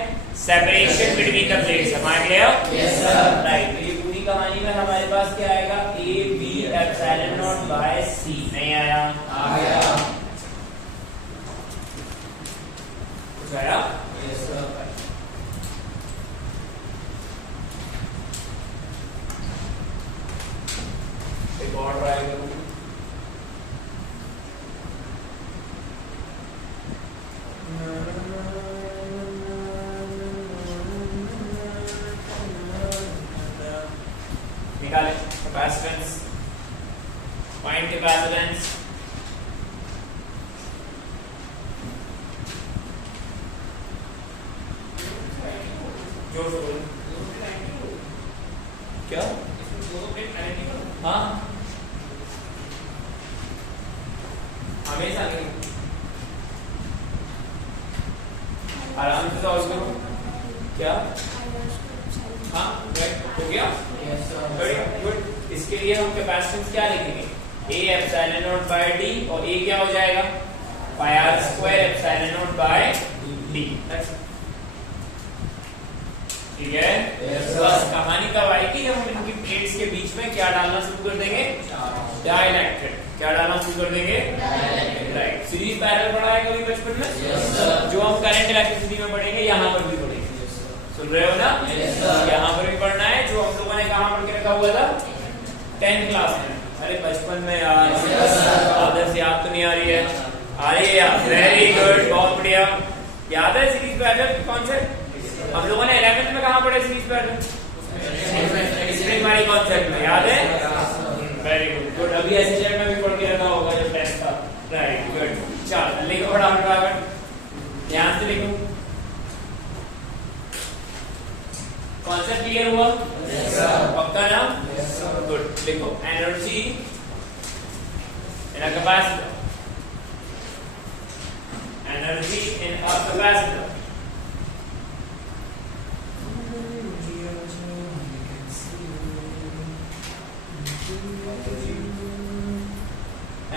सेपरेशन बिटवीन द प्लेट्स। हमारे क्लियर? Yes sir. राइट। तो ये पूरी कहानी में हमारे पास क्या आएगा, A B epsilon naught by C। नहीं आया? आ गया। कुछ आया? Yes sir. एक और ट्राई करूँ। निकाले कैपेसिटेंस, फाइंड कैपेसिटेंस। जोर से बोलो। क्या? हाँ हमेशा नहीं, आराम से सॉल्व करो। क्या? हाँ राइट, हो गया। Yes sir. बढ़िया, गुड। इसके लिए हम कैपेसिटेंस क्या लिखेंगे, A epsilon naught by D, और A क्या हो जाएगा, pi r square epsilon naught by D। ठीक है? Yes sir. बस कहानी कब आएगी, जब हम इनकी प्लेट्स के बीच में क्या डालना शुरू कर देंगे, डाइलेक्ट्रिक। क्या डालना शुरू कर देंगे, राइट। सीरीज पैरेलल पढ़ा है कभी बचपन में? Yes sir. जो हम करंट इलेक्ट्रिसिटी में पढ़ेंगे, यहाँ पर भी पढ़ेंगे। Yes sir. सुन रहे हो ना? Yes sir. यहाँ पर भी पढ़ना है, जो हम लोगों ने कहाँ पढ़ के रखा हुआ था 10th क्लास में। अरे बचपन में यार, Yes sir. आदर्श याद तो नहीं आ रही है? आ रही है यार, वेरी गुड, बहुत बढ़िया। याद है सीरीज पैरेलल कॉन्सेप्ट? हम लोगों ने 11th में कहाँ पढ़े सीरीज पैरेलल? स्ट्रिंग वाली कॉन्सेप्ट में, याद है? Very good, good. अभी ऐसे चैप्टर में भी पढ़ के रखा होगा जब 10th था, राइट, गुड। चल लिखो फटाफट, ध्यान से लिखो। कॉन्सेप्ट क्लियर हुआ? Yes sir. पक्का ना? Yes sir. गुड। लिखो energy in a capacitor, energy in a capacitor.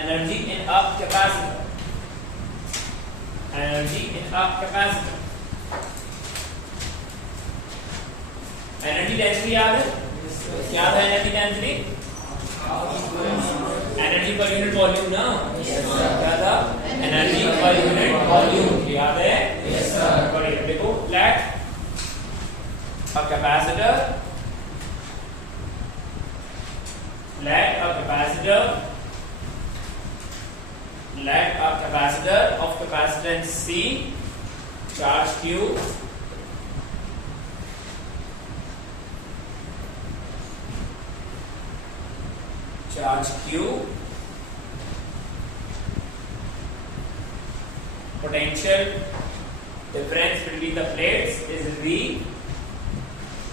Energy in a capacitor, energy in a capacitor. Energy density याद है? क्या था एनर्जी डेंसिटी? एनर्जी पर यूनिट वॉल्यूम ना? क्या था? एनर्जी पर यूनिट वॉल्यूम, याद है? Yes sir. बढ़िया। देखो, let a capacitor, let a capacitor of capacitance C, charge Q, potential difference between the plates is V,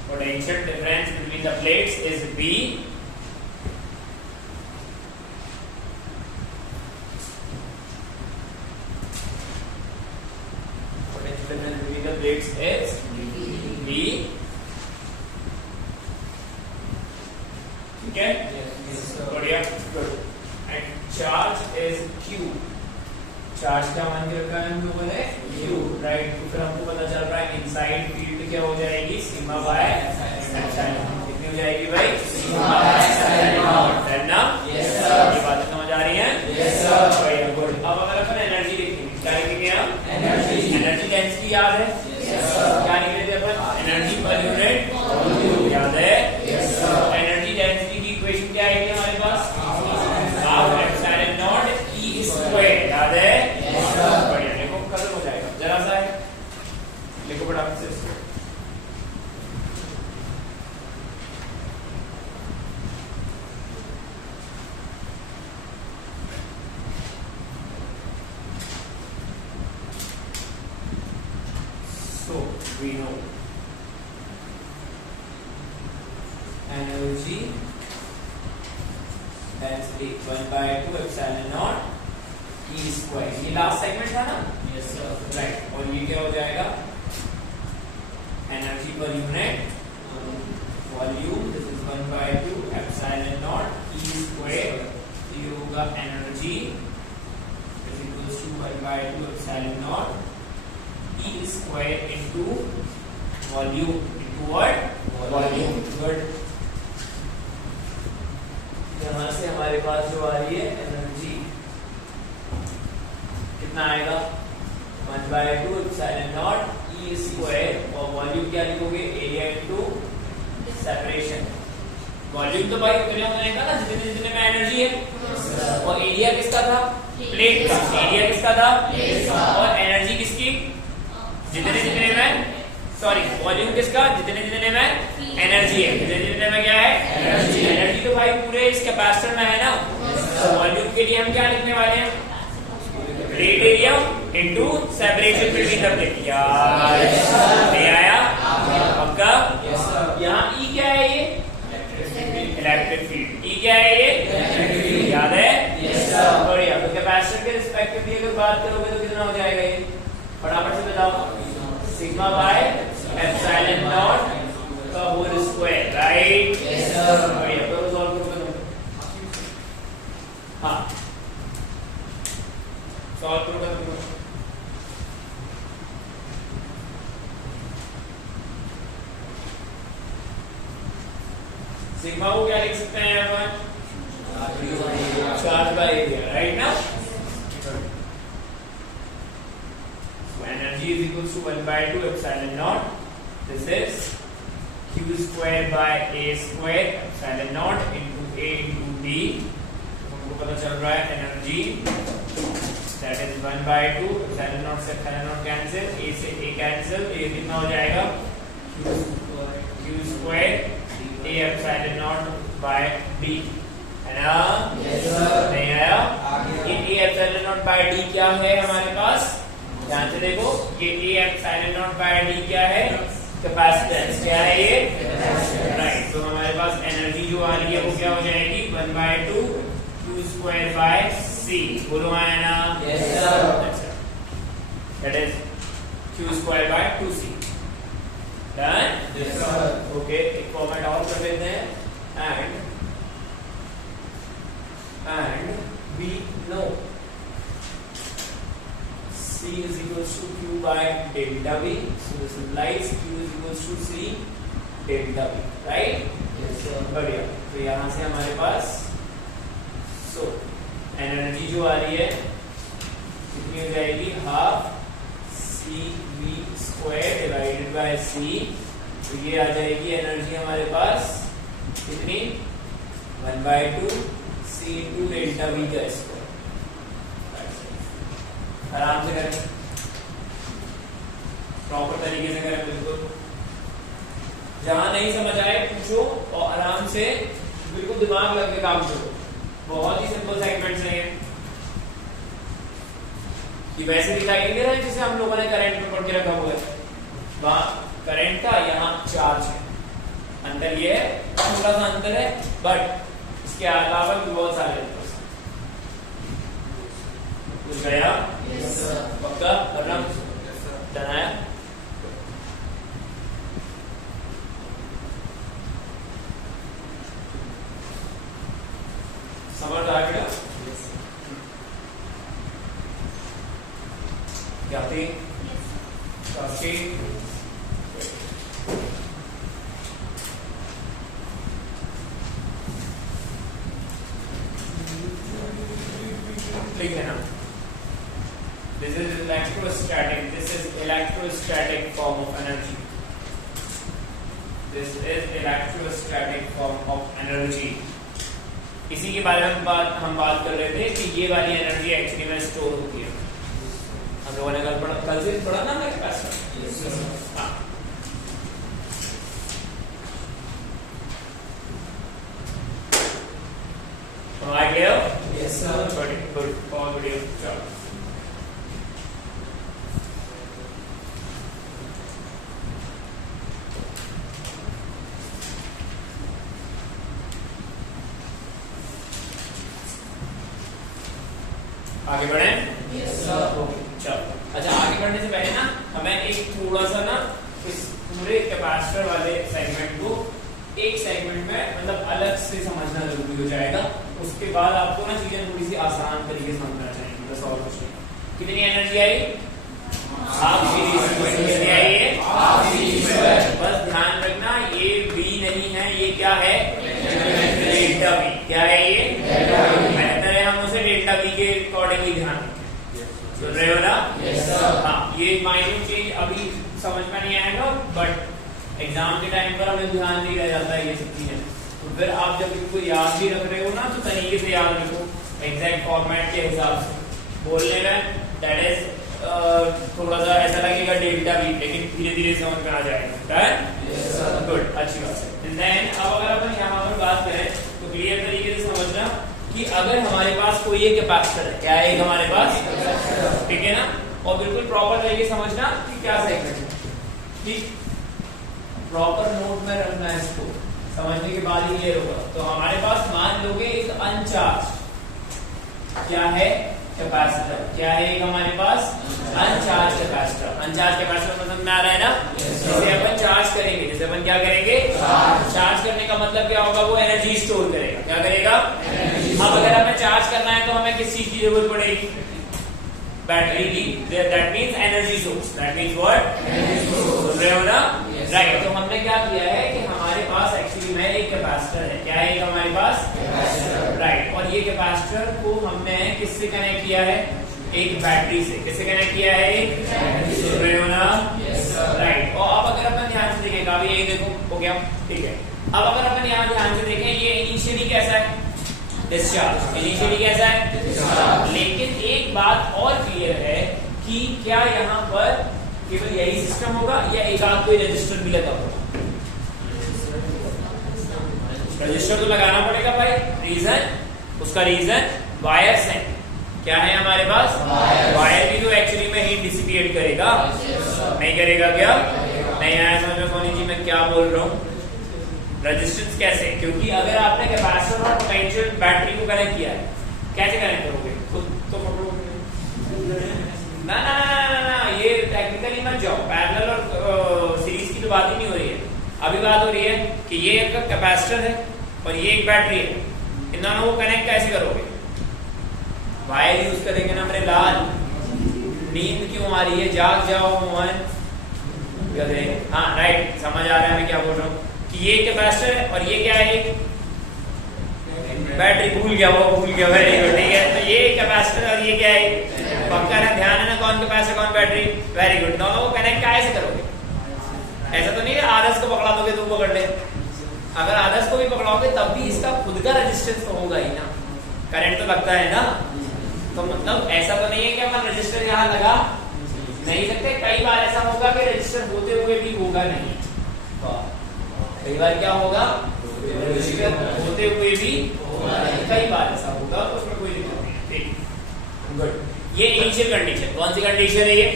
potential difference between the plates is V, between the plates is V, ठीक है? Yes sir. बढ़िया, good. And charge is Q, charge क्या मान के रखा है हम लोगों ने, Q, राइट। तो फिर हमको पता चल रहा है इनसाइड फील्ड क्या हो जाएगी, सिग्मा बाय एप्सिलॉन। कितनी हो जाएगी भाई, Sigma by epsilon। है ना? Yes sir. ये बातें समझ आ रही हैं? Yes sir. बढ़िया, गुड। अब अगर अपन एनर्जी लिखेंगे, क्या लिखेंगे हम? Energy। एनर्जी डेंसिटी याद है? Yes sir. क्या लिख रहे थे अपन? एनर्जी पर यूनिट Volume। याद है? Yes sir. एनर्जी डेंसिटी की इक्वेशन क्या आएगी हमारे पास, half epsilon not E square, याद है? Yes sir. बढ़िया। देखो खत्म हो जाएगा, जरा सा है, लिखो फटाफट से इसको। Energy density 1/2 epsilon naught E square. ये लास्ट सेगमेंट था ना? Yes, sir. राइट। और ये क्या हो जाएगा? एनर्जी पर unit volume, this is 1/2 epsilon naught E square. ये होगा energy is equals to 1/2 epsilon naught E square into volume into what? Volume. Good. यहां से हमारे पास जो आ रही है एनर्जी कितना आएगा? 1/2 एप्सिलॉन नॉट ई स्क्वायर और वॉल्यूम क्या लिखोगे? Area into separation. वॉल्यूम तो भाई उतने होने का ना जितने जितने में एनर्जी है। Yes, sir. और एरिया किसका था? प्लेट का। एरिया किसका था? प्लेट का। और एनर्जी किसकी? जितने जितने में, सॉरी, वॉल्यूम किसका? जितने जितने में एनर्जी है। जितने जितने में क्या है? एनर्जी। एनर्जी तो भाई पूरे इस कैपेसिटर में है ना। तो वॉल्यूम के लिए हम क्या लिखने वाले हैं? Plate area into separation between the plate. नहीं आया? पक्का? Yes, sir. यहाँ ई क्या है? ये इलेक्ट्रिक फील्ड। ई क्या है? ये इलेक्ट्रिक फील्ड। याद है? Yes, sir. बढ़िया। तो कैपेसिटर के रिस्पेक्टिवली अगर बात करोगे तो कितना हो जाएगा ये? फटाफट से बताओ। सिग्मा बाय एप्सिलॉन नॉट का whole square. Right? Yes, sir. बढ़िया। तो सॉल्व करो। हाँ, सॉल्व करो। सिग्मा को क्या लिख सकते हैं अपन? Charge by area. राइट ना? So energy is equals to 1/2 epsilon naught. This is q square by a square epsilon naught into a into b. हमको पता चल रहा है energy that is 1/2 epsilon naught से epsilon naught कैंसिल, a से a cancel, ये कितना हो जाएगा? q square a epsilon naught by b, है ना? Yes, sir. नहीं आया? ये a epsilon naught by d क्या है हमारे पास? ध्यान से देखो, ये a epsilon naught by d क्या है? कैपेसिटेंस। क्या है ये? राइट। तो हमारे पास एनर्जी जो आ रही है वो क्या हो जाएगी? 1/2 q square by c। बोलो आया ना? Yes, sir. That is q square by 2c। Done? Yes, sir. Okay, एक फॉर्मेट और कर लेते हैं। And we know c is equals to q by delta v, so this implies q is equals to c delta v, right? Yes, sir. बढ़िया। तो यहाँ से हमारे पास so एनर्जी जो आ रही है कितनी हो जाएगी? Half C V square divided by C. तो ये आ जाएगी एनर्जी हमारे पास कितनी? 1/2 सी इंटू डेल्टा वी का स्क्वायर। आराम से करें, प्रॉपर तरीके से करें बिल्कुल। जहां नहीं समझ आए पूछो और आराम से बिल्कुल दिमाग लग के काम करो। बहुत ही सिंपल सेगमेंट्स हैं ये वैसे दिखाई नहीं दे रहा है जिसे हम लोगों ने करंट में पढ़ के रखा हुआ है। वहां करंट था, यहाँ चार्ज है। अंतर ये है, थोड़ा सा अंतर है, बट इसके अलावा भी बहुत सारे अंतर हैं। कुछ गया? Yes, sir. पक्का? वरना डन है? समझ आ गया? क्या थी? काफी ठीक है ना? This is electrostatic. This is electrostatic form of energy. This is electrostatic form of energy. इसी के बारे में हम बात कर रहे थे कि ये वाली एनर्जी एक्चुअली में स्टोर होती है। हम लोगों ने कल से पढ़ा ना हमारे पास। Yes, sir. हाँ। आ गया? Yes, sir. गुड, बहुत बढ़िया। चलो आगे बढ़े? Yes sir. चलो, अच्छा आगे बढ़ने से पहले ना हमें एक थोड़ा सा ना इस पूरे कैपेसिटर वाले सेगमेंट को एक सेगमेंट में मतलब अलग से समझना जरूरी हो जाएगा। उसके बाद आपको ना चीजें थोड़ी सी आसान तरीके से समझना चाहिए, बस और कुछ नहीं। कितनी एनर्जी आई? Half CV²। कितनी आई है? Half CV²। बस ध्यान रखना ये V नहीं है, ये क्या है? Delta V। क्या है ये? बेहतर है हम उसे डेल्टा V के अकॉर्डिंगली ध्यान रखें। सुन रहे हो ना? Yes sir. हाँ, ये माइन्यूट चेंज अभी समझ में नहीं आएगा, बट एग्जाम के टाइम पर हमें ध्यान नहीं रह जाता है ये सब चीजें। तो फिर आप जब इनको याद भी रख रहे हो ना तो तरीके से याद रखो, एग्जैक्ट फॉर्मेट के हिसाब से बोलने में। दैट इज थोड़ा सा ऐसा लगेगा डेल्टा V, लेकिन धीरे धीरे समझ में आ जाएगा। गुड, अच्छी बात है। देन अब अगर अपन यहाँ पर बात करें तो क्लियर तरीके से समझना कि अगर हमारे पास कोई एक कैपेसिटर है, क्या है एक हमारे पास, ठीक है ना, और बिल्कुल प्रॉपर तरीके समझना कि क्या सेगमेंट है, ठीक, प्रॉपर नोट में रखना है इसको, समझने के बाद ही क्लियर होगा। तो हमारे पास मान लोगे एक अनचार्ज क्या है कैपेसिटर, क्या है एक हमारे पास अनचार्ज कैपेसिटर। अनचार्ज कैपेसिटर मतलब में आ रहा है ना, जिसे अपन चार्ज करेंगे, जैसे अपन क्या करेंगे, चार्ज करने का मतलब क्या होगा, वो एनर्जी स्टोर करेगा। क्या करेगा? अब अगर हमें चार्ज करना है तो हमें किस चीज की जरूरत पड़ेगी? बैटरी की। That means energy source. That means what? सुन रहे हो ना? राइट। तो हमने क्या किया है कि हमारे पास एक्चुअली में एक कैपेसिटर है। क्या है एक हमारे पास? राइट। और ये कैपेसिटर को हमने किससे कनेक्ट किया है? एक बैटरी से। किससे कनेक्ट किया है? सुन रहे हो ना? राइट। और अब अगर अपन ध्यान से देखें, काफी यही देखो हो गया, ठीक है। अब अगर अपन यहाँ ध्यान से देखें, ये इनिशियली कैसा है? डिस्चार्ज। इनिशियली कैसा है? लेकिन एक बात और क्लियर है कि क्या यहाँ पर केवल यही सिस्टम होगा या एक आध कोई रजिस्टर भी लगा होगा? रजिस्टर तो लगाना पड़ेगा भाई। रीजन, उसका रीजन वायर्स हैं। क्या है हमारे पास? वायर भी तो एक्चुअली में हीट डिसिपेट करेगा, नहीं करेगा क्या? नहीं आया समझ में सोनी जी मैं क्या बोल रहा हूँ? रेजिस्टेंस कैसे? क्योंकि अगर आपने कैपेसिटर और पोटेंशियल बैटरी को कनेक्ट किया है, कैसे कनेक्ट करोगे? खुद तो पकड़ोगे ना ना ना ना ना, ये टेक्निकली मत जाओ। पैरेलल और सीरीज की तो बात ही नहीं हो रही है। अभी बात हो रही है कि ये एक कैपेसिटर है और ये एक बैटरी है, इन दोनों को कनेक्ट कैसे करोगे? वायर यूज करेंगे ना मेरे लाल। नींद क्यों आ रही है? जाग जाओ मोहन। हाँ राइट, समझ आ रहा है मैं क्या बोल रहा हूँ कि ये कैपेसिटर है और ये क्या है? बैटरी। भूल गया वो, भूल गया। वेरी गुड, ठीक है। तो ये कैपेसिटर और ये क्या है? पक्का ना, ध्यान है ना, कौन कैपेसिटर कौन बैटरी? Very good. दोनों को कनेक्ट कैसे करोगे? ऐसा तो नहीं है आदर्श को पकड़ा दोगे तो पकड़ ले। अगर आदर्श को भी पकड़ाओगे तब भी इसका खुद का रेजिस्टेंस तो होगा ही ना, करंट तो लगता है ना। तो मतलब ऐसा तो नहीं है कि अपन रजिस्टर यहाँ लगा नहीं सकते। कई बार ऐसा होगा कि रजिस्टर होते हुए भी होगा नहीं। कई बार क्या होगा? रजिस्टर होते हुए भी कई बार ऐसा होगा, तो उसमें कोई दिक्कत नहीं है। ठीक, गुड। ये इनिशियल कंडीशन, कौन सी कंडीशन है ये?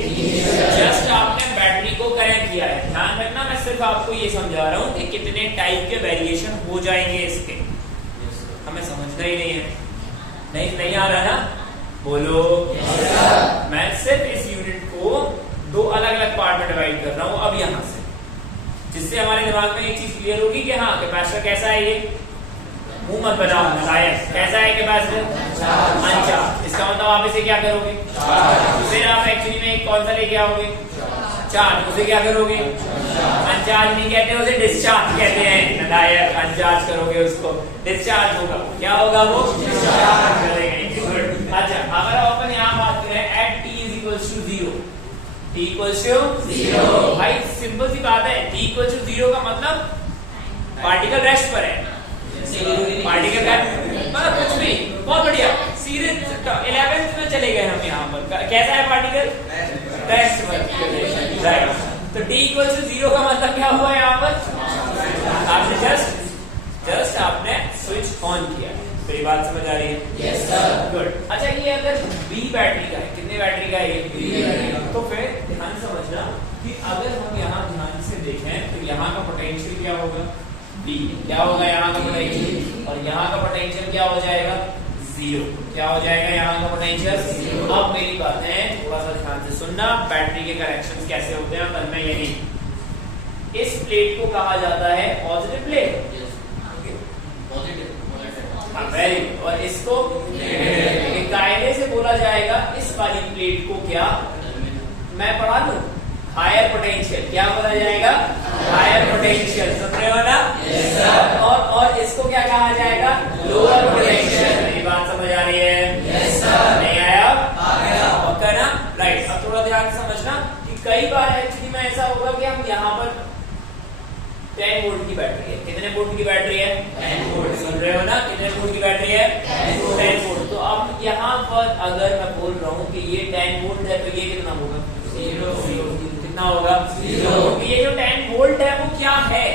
जस्ट आपने बैटरी को कनेक्ट किया है। ध्यान रखना, मैं सिर्फ आपको ये समझा रहा हूँ कि कितने टाइप के वेरिएशन हो जाएंगे इसके, हमें समझना ही नहीं है। नहीं आ रहा ना? बोलो। मैं सिर्फ इस यूनिट को दो अलग अलग पार्ट में डिवाइड कर रहा हूँ अब यहाँ से, जिससे हमारे दिमाग में एक चीज क्लियर होगी कि हाँ कैपेसिटर कैसा है। ये मुंह मत बनाओ, शायद कैसा है कैपेसिटर? अनचार्ज। इसका मतलब आप इसे क्या करोगे? फिर आप एक्चुअली में कौन सा लेके आओगे? चार्ज। उसे क्या करोगे? अनचार्ज नहीं कहते, उसे डिस्चार्ज कहते हैं। नालायक, अनचार्ज करोगे उसको, डिस्चार्ज होगा। क्या होगा वो? डिस्चार्ज करेंगे। अच्छा, अगर अपन यहाँ बात करें eight t is equals to 0, t equals to 0, भाई सिंपल सी बात है। t equals to 0 का मतलब पार्टिकल रेस्ट पर है। पार्टिकल का मतलब कुछ भी, बहुत बढ़िया। सीधे 11th में चले गए हम यहाँ पर। कैसा है पार्टिकल? रेस्ट पर, राइट। तो t equals to 0 का मतलब क्या हुआ यहाँ पर? आपने जस्ट आपने स्विच ऑन किया। मेरी बात समझ आ रही है? Yes sir. गुड। अच्छा, ये अगर B बैटरी का है, कितने बैटरी का है ये? B बैटरी का। तो फिर ध्यान समझना कि अगर हम यहाँ ध्यान से देखें तो यहाँ का पोटेंशियल क्या होगा? B। क्या होगा यहाँ का पोटेंशियल? और यहाँ का पोटेंशियल क्या हो जाएगा? 0। क्या हो जाएगा यहाँ का पोटेंशियल? अब मेरी बातें थोड़ा सा ध्यान से सुनना, बैटरी के करेक्शंस कैसे होते हैं कल मैं यही। इस प्लेट को कहा जाता है पॉजिटिव प्लेट, वेरी, और इसको कायदे से बोला जाएगा इस वाली प्लेट को क्या मैं पढ़ा दूं, हायर पोटेंशियल। क्या बोला जाएगा? Higher potential. सुन रहे हो ना? yes, sir। और इसको क्या कहा जाएगा? Lower potential. मेरी बात समझ आ रही है? yes, sir। नहीं आया? आ गया। पक्का ना? राइट। अब थोड़ा ध्यान से समझना कि कई बार एक्चुअली में ऐसा होगा कि हम यहाँ पर 10 वोल्ट की बैटरी है। कितने वोल्ट की बैटरी है? 10 वोल्ट। सुन रहे हो ना? कितने वोल्ट की बैटरी है? 10 वोल्ट। तो अब यहाँ पर अगर मैं बोल रहा हूँ कि ये 10 वोल्ट है तो ये कितना होगा? 0। कितना होगा? 0। तो ये जो 10 वोल्ट है वो क्या है?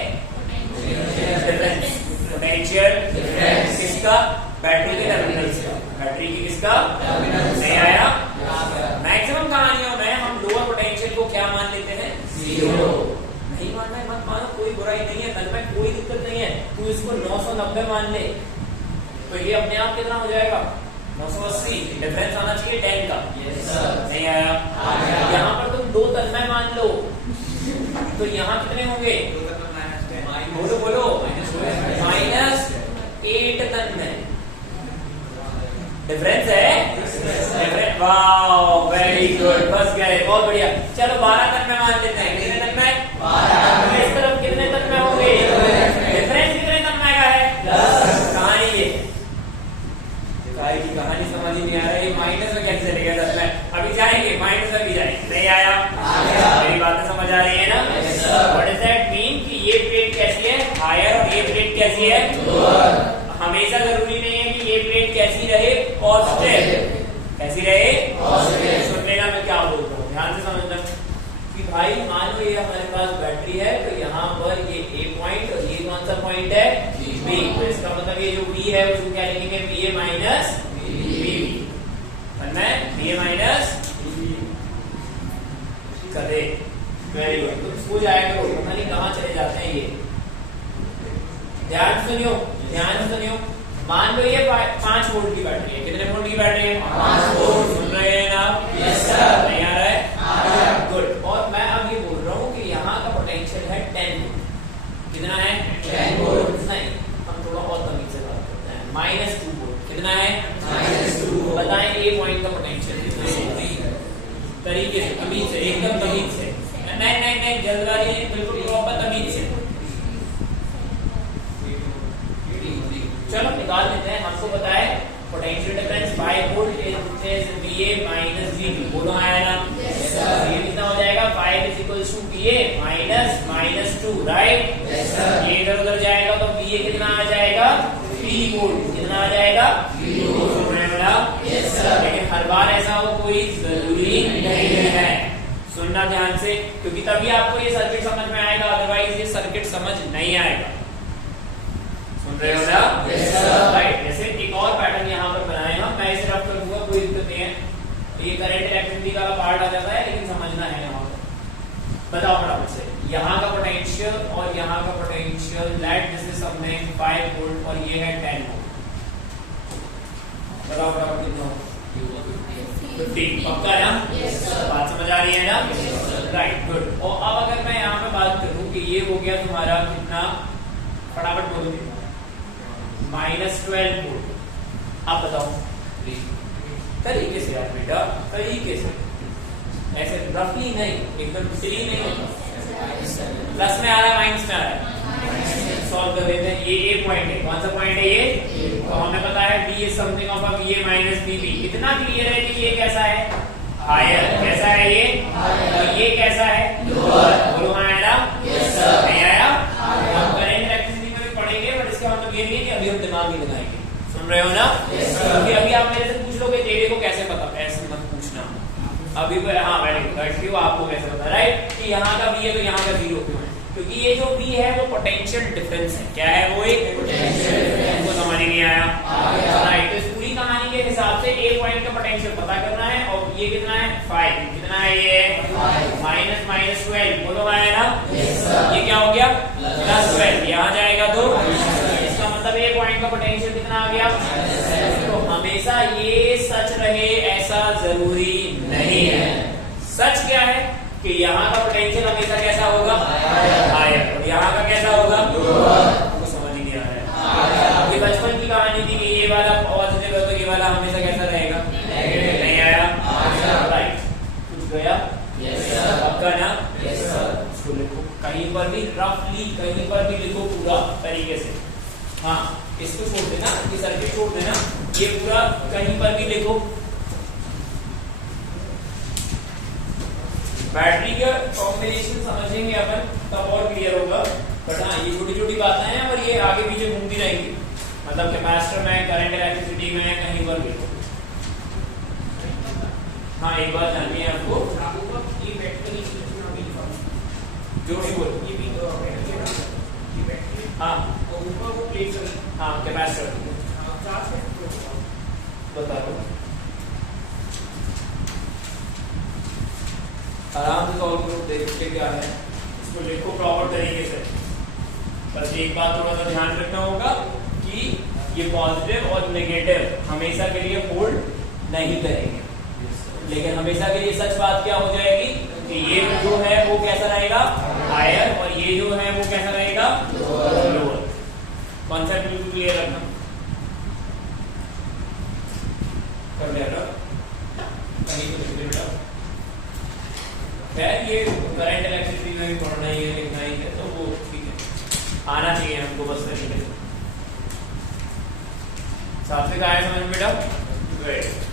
Potential difference. किसका? बैटरी के टर्मिनल्स का। बैटरी की किसका? नहीं आया? मैक्सिमम कहानियों में हम लोअर पोटेंशियल को क्या मान लेते हैं? 0। नहीं मानना है मत मानो, कोई बुराई नहीं है, तन में कोई दिक्कत नहीं है। तू इसको 990 मान ले तो ये अपने आप कितना हो जाएगा? 980। डिफरेंस आना चाहिए 10 का। yes, नहीं आया? यहाँ पर तुम 2 तन्मय मान लो तो यहाँ कितने होंगे? बोलो बोलो। -8 तन्मय डिफरेंस है। वाओ वेरी गुड, बस गए, बहुत बढ़िया। चलो 12 तन्मय मान लेते हैं। कितने तन्मय? 12। इस तरफ कितने तन्मय होंगे? डिफरेंस कितने तन्मय का है? 10। कहानी ये की कहानी समझ ही नहीं आ रही। माइनस में कैसे चलेगा 10 में? अभी जाएंगे माइनस में भी जाएंगे। नहीं आया? मेरी बातें समझ आ रही है ना? व्हाट डज दैट मीन कि ये प्लेट कैसी है? हायर, और ये प्लेट कैसी है? लोअर। हमेशा जरूरी नहीं है कि ये प्लेट कैसी रहे? पॉजिटिव। कैसी रहे? पॉजिटिव। सुनने का मैं क्या बोलता हूँ, ध्यान से समझना कि भाई मान लो ये हमारे पास बैटरी है तो यहाँ पर ये A पॉइंट और ये कौन सा पॉइंट है? B। तो इसका मतलब ये जो B है उसको क्या लिखेंगे? BA minus BB। BA minus करे। Very good. तुम स्कूल जाया करो, पता नहीं कहाँ चले जाते हैं ये। ध्यान सुनियो, ध्यान सुनियो। मान लो ये 5 वोल्ट की बैटरी है। कितने वोल्ट की बैटरी है? 5 वोल्ट। सुन रहे हैं ना? Yes sir. नहीं आ रहा है? गुड। और मैं अब ये बोल रहा हूँ कि यहाँ का पोटेंशियल है 10 वोल्ट। कितना है? 10 वोल्ट। नहीं, हम थोड़ा और तमीज से बात करते हैं। -2 वोल्ट। कितना है? -2। बताएं A पॉइंट का पोटेंशियल तरीके से, तमीज से, एकदम तमीज से। नहीं जल्दबाजी नहीं, बिल्कुल प्रॉपर तमीज से। चलो निकाल लेते हैं। हमको पता है potential difference 5 volt is VA minus VB। बोलो आया ना? yes, ये कितना हो जाएगा? 5 is equals to VA minus -2, right? yes, ये इधर उधर जाएगा तो VA कितना आ जाएगा? 3 वोल्ट। कितना आ जाएगा? 3 वोल्ट। yes, लेकिन हर बार ऐसा हो कोई जरूरी नहीं है। सुनना ध्यान से, क्योंकि तभी आपको ये सर्किट समझ में आएगा, अदरवाइज ये सर्किट समझ नहीं आएगा। सुन रहे हो ना? yes, right. जैसे एक और पैटर्न यहाँ पर बनाए हम, मैं इसे रफ कर दूंगा, कोई दिक्कत नहीं है। ये करंट इलेक्ट्रिसिटी का पार्ट आ जाता है, लेकिन समझना है यहाँ पर। बताओ फटाफट से, यहाँ का पोटेंशियल और यहाँ का potential, let this is something 5 volt और ये है 10 वोल्ट। बताओ फटाफट कितना होगा? 50। पक्का है ना? yes, बात समझ आ रही है ना? Right, good. और अब अगर मैं यहाँ पे बात करूँ कि ये हो गया तुम्हारा कितना, फटाफट बोलो, -12 वोल्ट। अब बताओ तरीके से यार बेटा, तरीके से, ऐसे रफली नहीं, एकदम फ्री नहीं होता। प्लस में आ रहा है, माइनस में आ रहा है, सॉल्व कर देते हैं। ये A पॉइंट है, कौन सा पॉइंट है ये? तो हमें पता है D is something of VA minus BB। इतना क्लियर है कि ये कैसा है? हायर। कैसा है ये? और ये कैसा है? लोअर। बोलो हाँ आया? Yes sir. नहीं आया? हम करंट इलेक्ट्रिसिटी में भी पढ़ेंगे, बट इसका मतलब ये नहीं है कि अभी हम दिमाग नहीं लगाएंगे। सुन रहे हो ना? Yes sir. क्योंकि अभी आप मेरे से पूछ लोगे तेरे को कैसे पता, ऐसे मत पूछना अभी। हाँ वेरी गुड, आपको कैसे पता, राइट? कि यहाँ का B है तो यहाँ का 0 क्यों है? क्योंकि ये जो B है वो पोटेंशियल डिफरेंस है। क्या है वो? एक पोटेंशियल डिफरेंस। हमको समझ नहीं आया? राइट। तो इस पूरी कहानी के हिसाब से A पॉइंट का पोटेंशियल पता करना है, और ये कितना है? 5। कितना है ये? -12। बोलो है ना? ये क्या हो गया? +12। यहाँ जाएगा तो इसका मतलब A पॉइंट का पोटेंशियल कितना आ गया? तो हमेशा हमेशा ये सच रहे ऐसा जरूरी नहीं है। सच क्या है कि यहाँ का पोटेंशियल हमेशा कैसा होगा, हायर, और यहाँ का कैसा होगा, आपको समझ ही नहीं आ रहा है। ये बचपन की कहानी थी कि ये वाला पॉजिटिव है तो ये वाला हमेशा कैसा रहेगा, नहीं आया, राइट, कुछ गया, आपका ना, इसको लिखो कहीं पर भी रफली, कहीं पर भी लिखो पूरा तरीके से। हाँ, इसको छोड़ देना, ये सर्किट छोड़ देना, ये पूरा कहीं पर भी लिखो। बैटरी का कॉम्बिनेशन समझेंगे अपन तब और क्लियर होगा। बट हाँ, ये छोटी छोटी बातें हैं और ये आगे पीछे घूमती रहेंगी, मतलब कैपेसिटर में, करंट इलेक्ट्रिसिटी में, कहीं पर भी। हाँ, एक बात जाननी है आपको, ये बैटरी जो भी बोल, ये भी तो हाँ, ऊपर वो प्लेट, हाँ, कैपेसिटर बता दो, आराम से सॉल्व करो, देखते क्या है, इसको लिखो प्रॉपर तरीके से। बस एक बात थोड़ा सा ध्यान रखना होगा कि ये पॉजिटिव और नेगेटिव हमेशा के लिए होल्ड नहीं करेंगे, लेकिन हमेशा के लिए सच बात क्या हो जाएगी कि ये जो है वो कैसा रहेगा, हायर, और ये जो है वो कैसा रहेगा, लोअर। कॉन्सेप्ट बिल्कुल क्लियर रखना, कर लिया ना कहीं तो लिख दे बेटा। खैर ये करंट इलेक्ट्रिसिटी में भी पढ़ना ही है, लिखना ही है, तो वो ठीक है, आना चाहिए हमको बस तरीके से। साथ में आया समझ बेटा, गुड।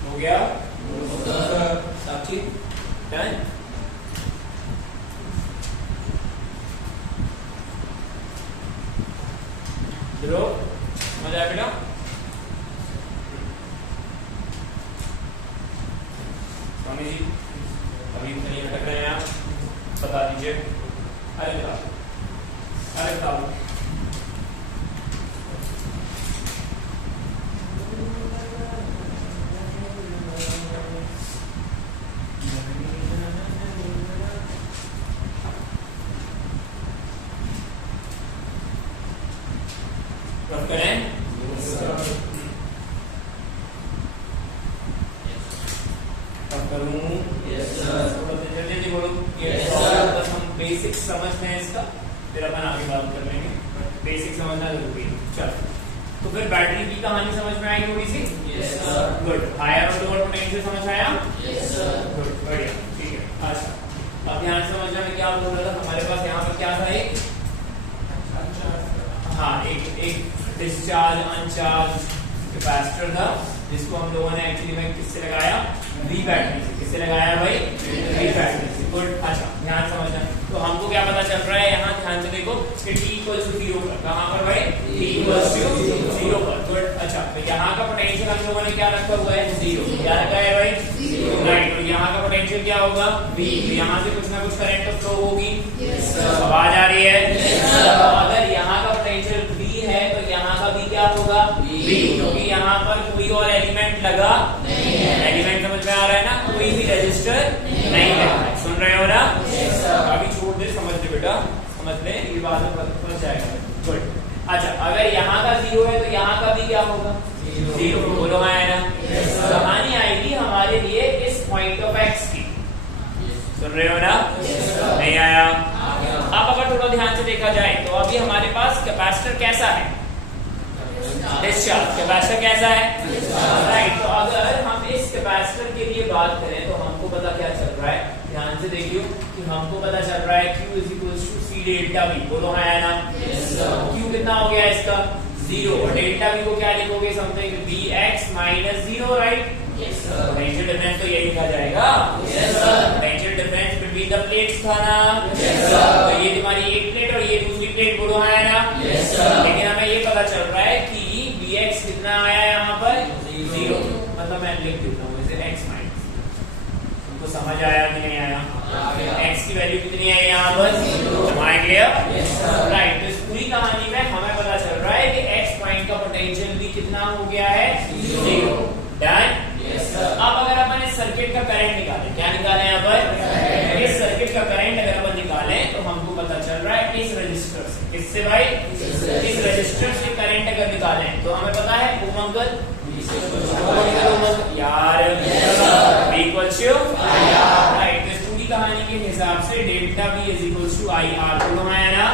हो गया साक्षी, डन। ध्रुव मजा आया बेटा, स्वामी जी अभी कहीं अटक रहे हैं आप, बता दीजिए। अरे बताओ, अरे बताओ, बेसिक समझते हैं इसका, फिर अपन आगे बात कर लेंगे। बेसिक समझना जरूरी है। चलो, तो फिर बैटरी की कहानी समझ में आई थोड़ी सी? Yes sir. गुड। हायर और लोअर पोटेंशियल समझ आया? Yes sir. गुड, बढ़िया, ठीक है। अच्छा, अब ध्यान से समझना मैं क्या बोल रहा था। हमारे पास यहाँ पर क्या था, एक एक डिस्चार्ज अनचार्ज कैपेसिटर था, जिसको हम लोगों ने एक्चुअली में किससे लगाया, वी बैटरी से। किससे लगाया भाई? वी बैटरी से। गुड। अच्छा, ध्यान समझना। तो हमको क्या पता चल रहा है यहाँ, ध्यान से देखो, कि t इक्वल टू 0 पर, कहाँ पर भाई? t इक्वल टू 0 पर। गुड। अच्छा, तो यहाँ का पोटेंशियल हम लोगों ने क्या रखा हुआ है? 0। क्या रखा है भाई? 0। राइट। तो यहाँ का पोटेंशियल क्या होगा? v। यहाँ से कुछ ना कुछ करंट तो फ्लो होगी। आवाज आ रही है? अगर यहाँ का पोटेंशियल v है तो यहाँ का भी क्या होगा? v। क्योंकि यहाँ पर कोई और एलिमेंट लगा नहीं है। एलिमेंट समझ में आ रहा है ना? कोई भी रेजिस्टर नहीं लगा है। सुन रहे हो ना? अभी छोड़ दे, समझ ले बेटा, समझ ले, ये बात समझ जाएगा। गुड। अच्छा, अगर यहाँ का 0 है तो यहाँ का भी क्या होगा? 0। बोलो हाँ है ना? कहानी आएगी हमारे लिए इस पॉइंट ऑफ एक्स की। सुन रहे हो ना? नहीं आया? अब अगर थोड़ा ध्यान से देखा जाए तो अभी हमारे पास कैपेसिटर कैसा है? डिस्चार्ज। कैपेसिटर कैसा है? राइट। तो अगर हम इस कैपेसिटर के लिए बात करें तो हमको पता क्या चल रहा है, ध्यान से देखियो कि हमको पता चल रहा है Q is equal to C delta V। बोलो हाँ है ना? Q कितना हो गया इसका? 0। और डेल्टा V को क्या लिखोगे? Something Vx minus 0, right? Potential difference तो यही लिखा जाएगा। Potential difference between the plates था ना? तो ये तुम्हारी एक प्लेट लिख देता हूँ इसे x माइनस। तुमको समझ आया कि नहीं आया? x की वैल्यू कितनी है यहाँ पर? क्लियर? राइट। तो इस पूरी कहानी में हमें पता चल रहा है कि x पॉइंट का पोटेंशियल भी कितना हो गया है? 0। डन। अब अगर अपन इस सर्किट का करंट निकालें, क्या निकालें यहाँ पर? इस सर्किट का करंट अगर अपन निकालें तो हमको पता चल रहा है इस रजिस्टर से। किससे भाई? इस रजिस्टर से करंट अगर निकालें तो हमें पता है ओमंगल यार राइट। तो इस पूरी कहानी के हिसाब से delta V is equal to I R. तो हमारा ना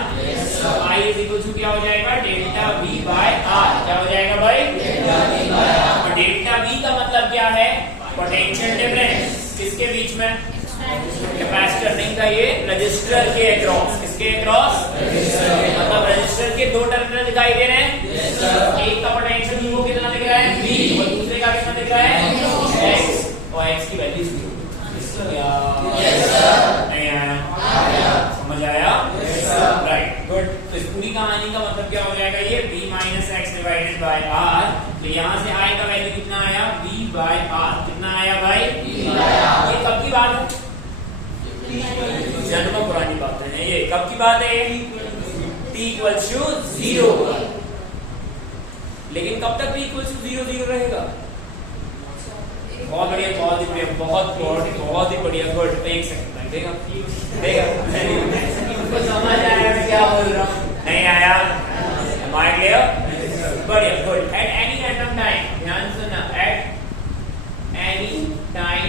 I इज इक्वल टू क्या हो जाएगा? डेल्टा V बाय आर। क्या हो जाएगा भाई? और डेल्टा V का मतलब क्या है? Potential difference. किसके बीच में? कैपेसिटर नहीं था ये, रजिस्टर के अक्रॉस। किसके अक्रॉस? मतलब रजिस्टर के दो टर्मिनल दिखाई दे रहे हैं। एक का पोटेंशियल वो कितना दिख रहा है? V, और दूसरे का कितना दिख रहा है? X। और X की वैल्यू 0। नहीं आया? समझ आया? Right, good. तो इस पूरी कहानी का मतलब क्या हो जाएगा? ये V minus x divided by R। तो यहाँ से I का वैल्यू कितना आया? V by R। कितना आया भाई? ये कब की बात है? जन्म पुरानी बात है। ये कब की बात है? t equals to 0। लेकिन कब तक t इक्वल्स टू 0 0 रहेगा? बहुत बढ़िया, बहुत ही बढ़िया, बहुत ही बढ़िया। गुड। एक सेकंड देखा उनको समझ आया क्या बोल रहा हूँ? नहीं आया? बढ़िया, good. At any random time, ध्यान सुनना, at any time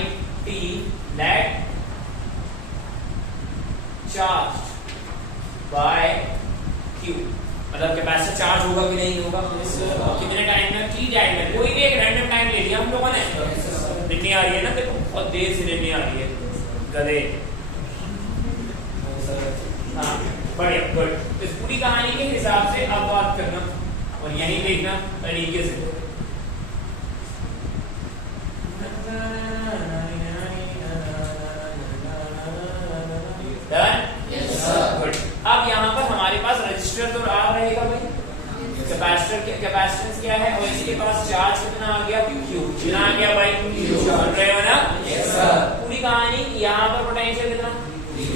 t let charge by q, मतलब कैपेसिटर चार्ज होगा कि नहीं होगा? कितने टाइम में? t टाइम में। कोई भी एक रैंडम टाइम ले लिया हम लोगों ने। लिखनी आ रही है ना? देखो बहुत देर से लेनी आ रही है गधे। हाँ, बढ़िया, गुड। इस पूरी कहानी के हिसाब से अब बात करना और यही देखना तरीके से। डन? गुड। अब यहाँ पर हमारे पास रजिस्टर तो R रहेगा भाई, कैपेसिटेंस क्या है? और इसके पास चार्ज कितना आ गया? Q। कितना आ गया भाई? समझ रहे हो ना? पूरी कहानी यहाँ पर पोटेंशियल कितना?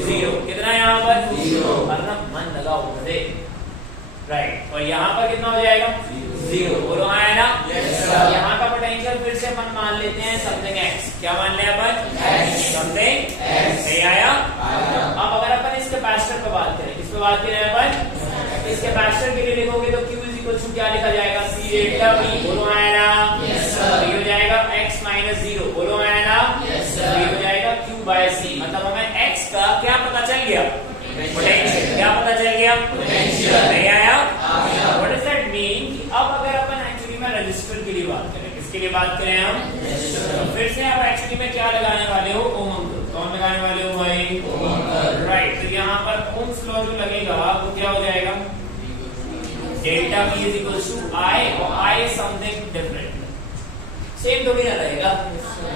0। कितना यहाँ पर? 0। मतलब मन लगाओ गधे। राइट। और यहाँ पर कितना हो जाएगा? 0। बोलो हाँ है ना? यहाँ का पोटेंशियल फिर से अपन मान लेते हैं समथिंग x। क्या मान लिया अपन? Something x। नहीं आया? अब अगर अपन इस कैपेसिटर पर बात करें, किस पे बात करें अपन? इस कैपेसिटर के लिए लिखोगे तो Q इज इक्वल टू क्या लिखा जाएगा? C delta V। बोलो है ना? ये हो जाएगा x माइनस 0। बोलो है ना? ये हो जाएगा Q बाय C। मतलब हमें x का क्या पता चल गया? पोटेंशियल। क्या पता चल गया? पोटेंशियल। नहीं आया? What does that mean? कि अब अगर अपन एक्चुअली में रजिस्टर के लिए बात करें, किसके लिए बात करें हम? तो फिर से आप एक्चुअली में क्या लगाने वाले हो? ओम। कौन लगाने वाले हो भाई? राइट। तो यहाँ पर ओम्स लॉ जो लगेगा वो क्या हो जाएगा? Delta V is equal to I, और I is something different. Same थोड़ी ना रहेगा,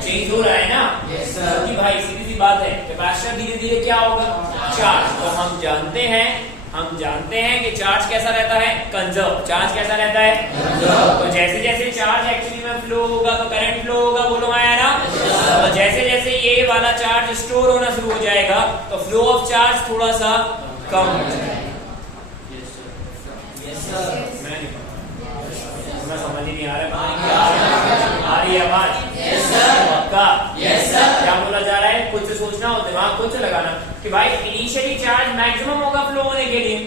चेंज हो रहा है ना? क्योंकि भाई सीधी सी बात है, कैपेसिटर धीरे धीरे क्या होगा? चार्ज। तो हम जानते हैं कि चार्ज कैसा रहता है? कंजर्व। चार्ज कैसा रहता है? तो जैसे जैसे चार्ज एक्चुअली में फ्लो होगा तो करंट फ्लो होगा। बोलो आया ना? तो जैसे जैसे ये वाला चार्ज स्टोर होना शुरू हो जाएगा तो फ्लो ऑफ चार्ज थोड़ा सा कम हो जाएगा। मैं समझ ही नहीं आ रहा आ रही है आवाज? पक्का? क्या बोला जा रहा है? खुद से सोचना हो, दिमाग खुद से लगाना कि भाई इनिशियली चार्ज मैक्सिमम होगा फ्लो होने के लिए,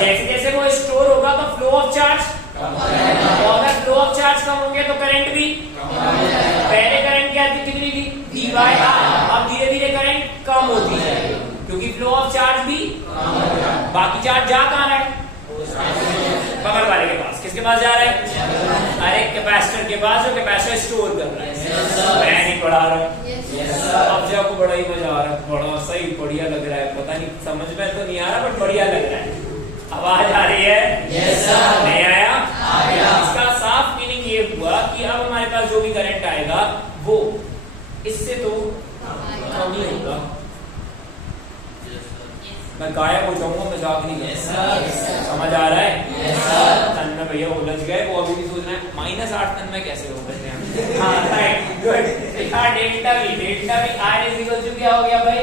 जैसे जैसे वो स्टोर होगा तो फ्लो ऑफ चार्ज, तो अगर फ्लो ऑफ चार्ज कम होंगे तो करंट भी। पहले करंट क्या थी? कितनी थी? V by R। अब धीरे धीरे करंट कम होती है क्योंकि फ्लो ऑफ चार्ज भी, बाकी चार्ज जा कहाँ रहा है? बगल वाले के पास। किसके पास जा रहा है? अरे कैपेसिटर के पास, जो कैपेसिटर स्टोर कर रहा है। मैं नहीं पढ़ा रहा। अब जो आपको बड़ा ही मजा आ रहा है, बड़ा सही बढ़िया लग रहा है। पता नहीं समझ में तो नहीं आ रहा बट बढ़िया लग रहा है। आवाज आ रही है? नहीं आया? इसका साफ मीनिंग ये हुआ कि अब हमारे पास जो भी करंट आएगा वो इससे तो कम ही होगा। मैं गायब हो जाऊंगा, मजाक नहीं कर। समझ आ रहा है? तन में भैया उलझ गए, वो अभी भी सोच रहे हैं -8 तन में कैसे हो गए हैं। हाँ राइट गुड। लिखा delta V। Delta V R is equal to क्या हो गया भाई?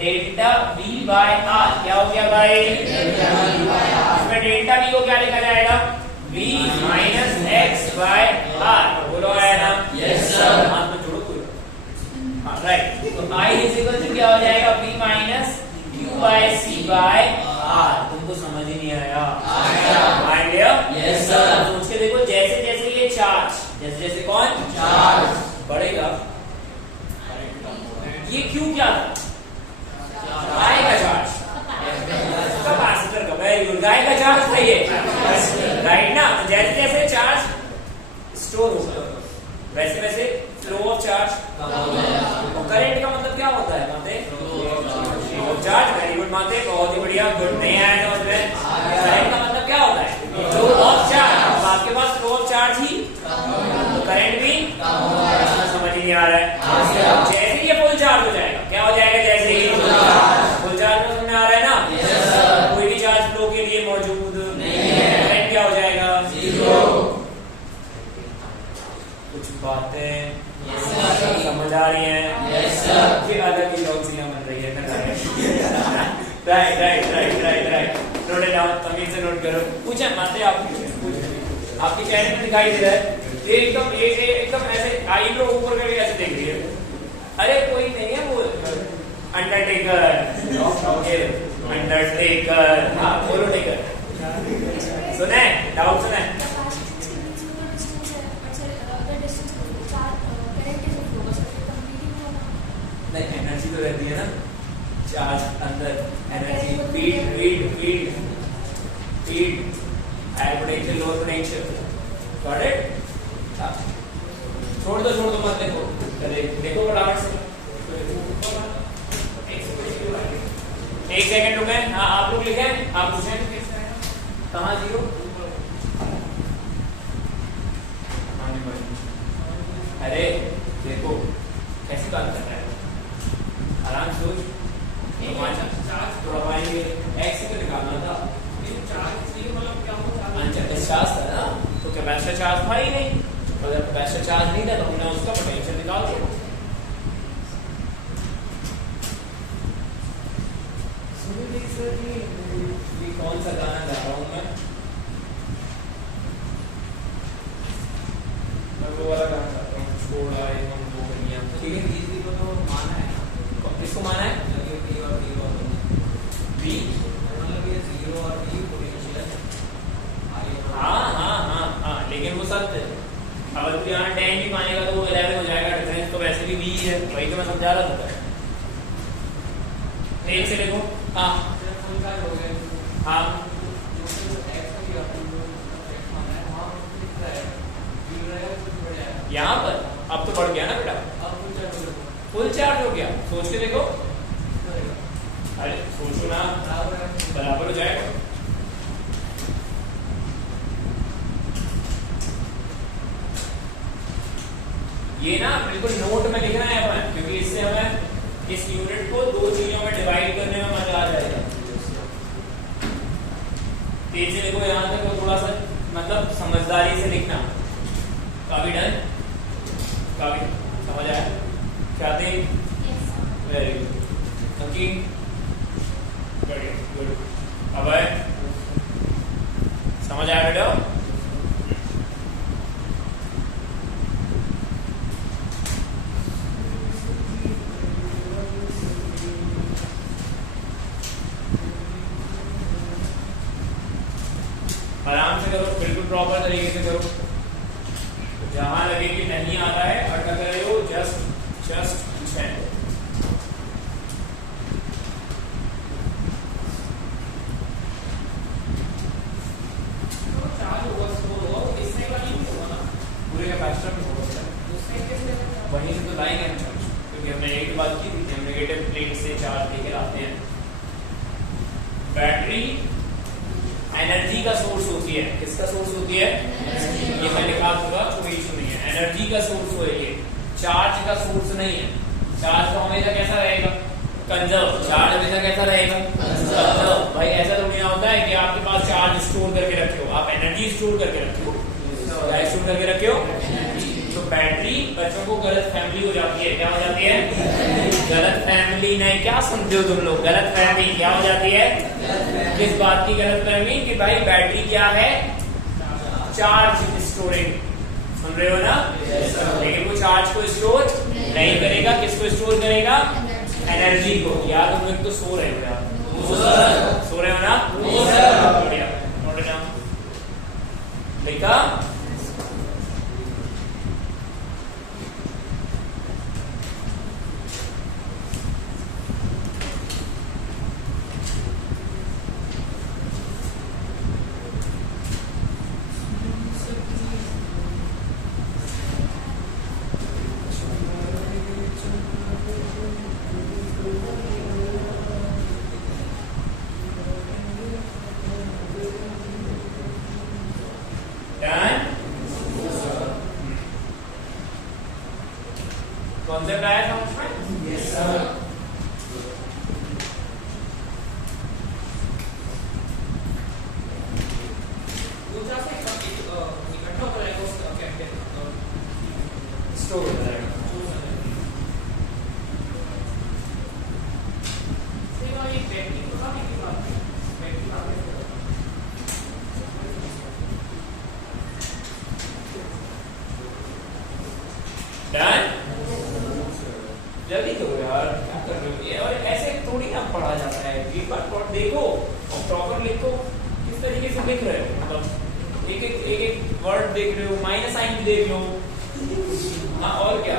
Delta V by R। क्या हो गया भाई? इसमें डेल्टा V को क्या लिखा जाएगा? V minus x by R। बोलो आया ना? Yes sir. हाथ में जोड़ो कोई। हाँ राइट। तो I इज इक्वल टू क्या हो जाएगा? V minus Q by C by R। तुमको समझ ही नहीं आया? आ गया? Yes sir. सोच के देखो, जैसे जैसे ये चार्ज, जैसे जैसे कौन चार्ज बढ़ेगा, ये क्यों क्या था? गाय का चार्ज, कैपेसिटर का, वेरी गुड, गाय का चार्ज था ये, राइट ना? तो जैसे जैसे चार्ज स्टोर होगा वैसे वैसे फ्लो ऑफ चार्ज। और करंट का मतलब क्या होता है माते? Flow of charge. Very good माते, बहुत ही बढ़िया, गुड। नहीं आया समझ में? करंट का मतलब क्या होता है? Flow of charge. अब आपके पास फ्लो ऑफ चार्ज ही तो करंट भी समझ ही नहीं आ रहा है। जैसे ये फुल चार्ज हो जाएगा, क्या हो जाएगा? जैसे ही फुल चार्ज में आ रहा है ना, कोई भी चार्ज फ्लो के लिए मौजूद नहीं है, करंट क्या हो जाएगा? जीरो। कुछ बातें समझ आ रही हैं? Yes sir. फिर अलग ही लॉजिक बन रही है। Right right right right right. Note it down, तमीज से नोट करो। पूछे माते आप पूछे, आपके चेहरे में दिखाई दे रहा है ये एकदम ऐसे आईब्रो ऊपर करके ऐसे देख रही है। अरे कोई नहीं है वो अंडरटेकर। अंडरटेकर, हाँ बोलो टेकर। सुने डाउट सुने? नहीं, एनर्जी तो रहती है ना चार्ज अंदर, energy feed higher potential lower potential. Got it? छोड़ दो मत देखो, देखो बराबर से। एक सेकंड रुके। हाँ आप लोग लिखे, आप पूछें कहाँ जीरो? अरे देखो कैसे बात कर रहा है, आराम से सोच। एक्स को निकालना था, चार्ज था ना, तो कैपेसिटर चार्ज था ही नहीं। अगर कैपेसिटर चार्ज नहीं था तो हमने उसका पोटेंशियल निकाल दिया। ये कौन सा गाना गा रहा हूँ मैं? वो वाला गाना गाता हूँ, छोड़ा एवं वो कन्या। ठीक है, तीसरी को तो माना है। किसको माना है? बी, मतलब ये जीरो और बी पोटेंशियल। हाँ, लेकिन वो सत्य है। अगर तू यहाँ 10 भी मानेगा तो वो 11 हो जाएगा, डिफरेंस तो वैसे भी बी है, वही तो मैं समझा रहा था। एक से देखो, हाँ यहाँ पर अब तो बढ़ गया ना बेटा, फुल चार्ज हो गया। सोच के देखो, अरे सोचो ना, बराबर हो जाएगा। ये ना बिल्कुल नोट में लिखना है अपन, क्योंकि इससे हमें इस यूनिट को दो चीजों में डिवाइड करने में मजा आ जाएगा। तेज से देखो, यहाँ तक तो थोड़ा सा मतलब समझदारी से लिखना। काफी डन, काफी समझ आया? क्या थे? Very good, okay, very good. अब समझ आया बेटा? आराम से करो, बिल्कुल प्रॉपर तरीके से करो। जहां लगे कि नहीं आता है, अटक रहे हो, जस्ट स्टैंड। पूरे कैपेसिटर में होगा, वहीं से तो लाएंगे हम चार्ज, क्योंकि हमने एक बात की थी, हम नेगेटिव प्लेट से चार्ज लेकर आते हैं। बैटरी एनर्जी का सोर्स होती है। किसका सोर्स होती है? ये मैं लिखा दूंगा, कोई इशू नहीं है। एनर्जी का सोर्स हो ये, चार्ज का सोर्स नहीं है। चार्ज तो हमेशा कैसा रहेगा? कंजर्व। चार्ज हमेशा कैसा रहेगा? कंजर्व। भाई ऐसा तो नहीं होता है कि आपके पास चार्ज स्टोर करके रखे हो, आप एनर्जी स्टोर करके रखे हो। क्या स्टोर करके रखे हो? तो बैटरी, बच्चों को गलत फैमिली हो जाती है, क्या हो जाती है? गलत फैमिली नहीं, क्या समझो तुम लोग? गलत फैमिली क्या हो जाती है? किस बात की गलत फैमिली? कि भाई बैटरी क्या है? चार्ज स्टोरिंग, सुन रहे हो ना? लेकिन वो चार्ज को स्टोर नहीं करेगा, किसको स्टोर करेगा? एनर्जी को। या तुम लोग तो सो रहे हो यार, सो रहे हो ना? बढ़िया, नोट डाउन। देखा? कॉन्सेप्ट आया समझ में? Yes sir. दूसरा से इकट्ठा हो जाएगा उसका क्या स्टोर हो जाएगा। सेवा ये बैटरी को काफी की बात है, बैटरी काफी डन। जल्दी करो यार, क्या कर रहे हो ये? और ऐसे थोड़ी ना पढ़ा जाता है, एक बार पढ़ देखो और प्रॉपर लिखो। किस तरीके से लिख रहे हो, मतलब एक वर्ड देख रहे हो, माइनस साइन भी देख लो, हाँ और क्या,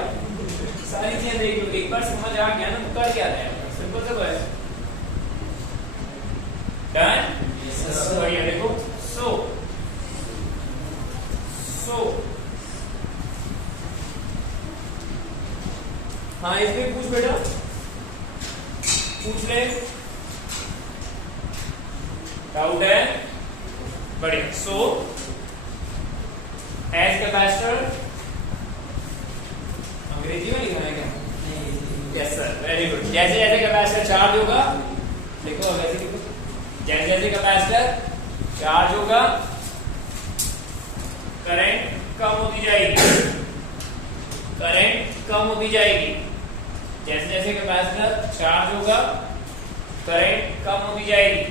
सारी चीजें देख लो। एक बार समझ आ गया ना तो कर क्या रहे हैं, सिंपल सा है। डन। बढ़िया, देखो सो हाँ इसमें पूछ बेटा, पूछ ले, डाउट है? बढ़िया। सो एज कैपेसिटर, अंग्रेजी में लिखना है क्या? Yes sir, very good. जैसे जैसे कैपेसिटर चार्ज होगा, देखो वैसे लिखो, जैसे जैसे कैपेसिटर चार्ज होगा करंट कम होती जाएगी, करंट कम होती जाएगी। जैसे जैसे कैपेसिटर चार्ज होगा करंट कम होती जाएगी,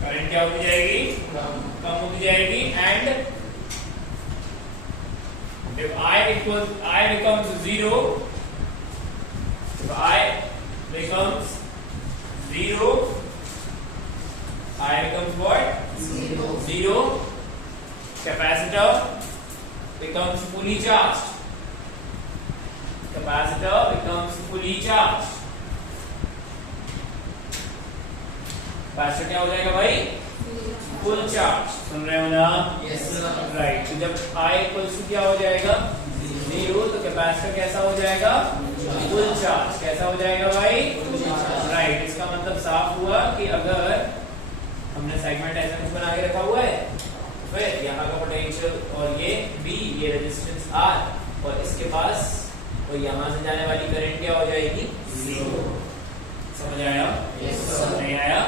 करंट क्या होती जाएगी? कम होती जाएगी। And if I becomes zero, if I becomes zero, I becomes what? Zero. Capacitor becomes fully charged. Capacitor becomes fully charged. Capacitor क्या हो जाएगा भाई? Full charge. सुन रहे हो ना? Yes sir. राइट। तो जब I इक्वल्स टू क्या हो जाएगा? 0, तो कैपेसिटर कैसा हो जाएगा? Full charge. कैसा हो जाएगा भाई? राइट। इसका मतलब साफ हुआ कि अगर हमने सेगमेंट ऐसा कुछ बना के रखा हुआ है, फिर यहाँ का पोटेंशियल और ये B, ये रेजिस्टेंस R, और इसके पास और यहाँ से जाने वाली करंट क्या हो जाएगी? 0। समझ आया? Yes sir. नहीं आया?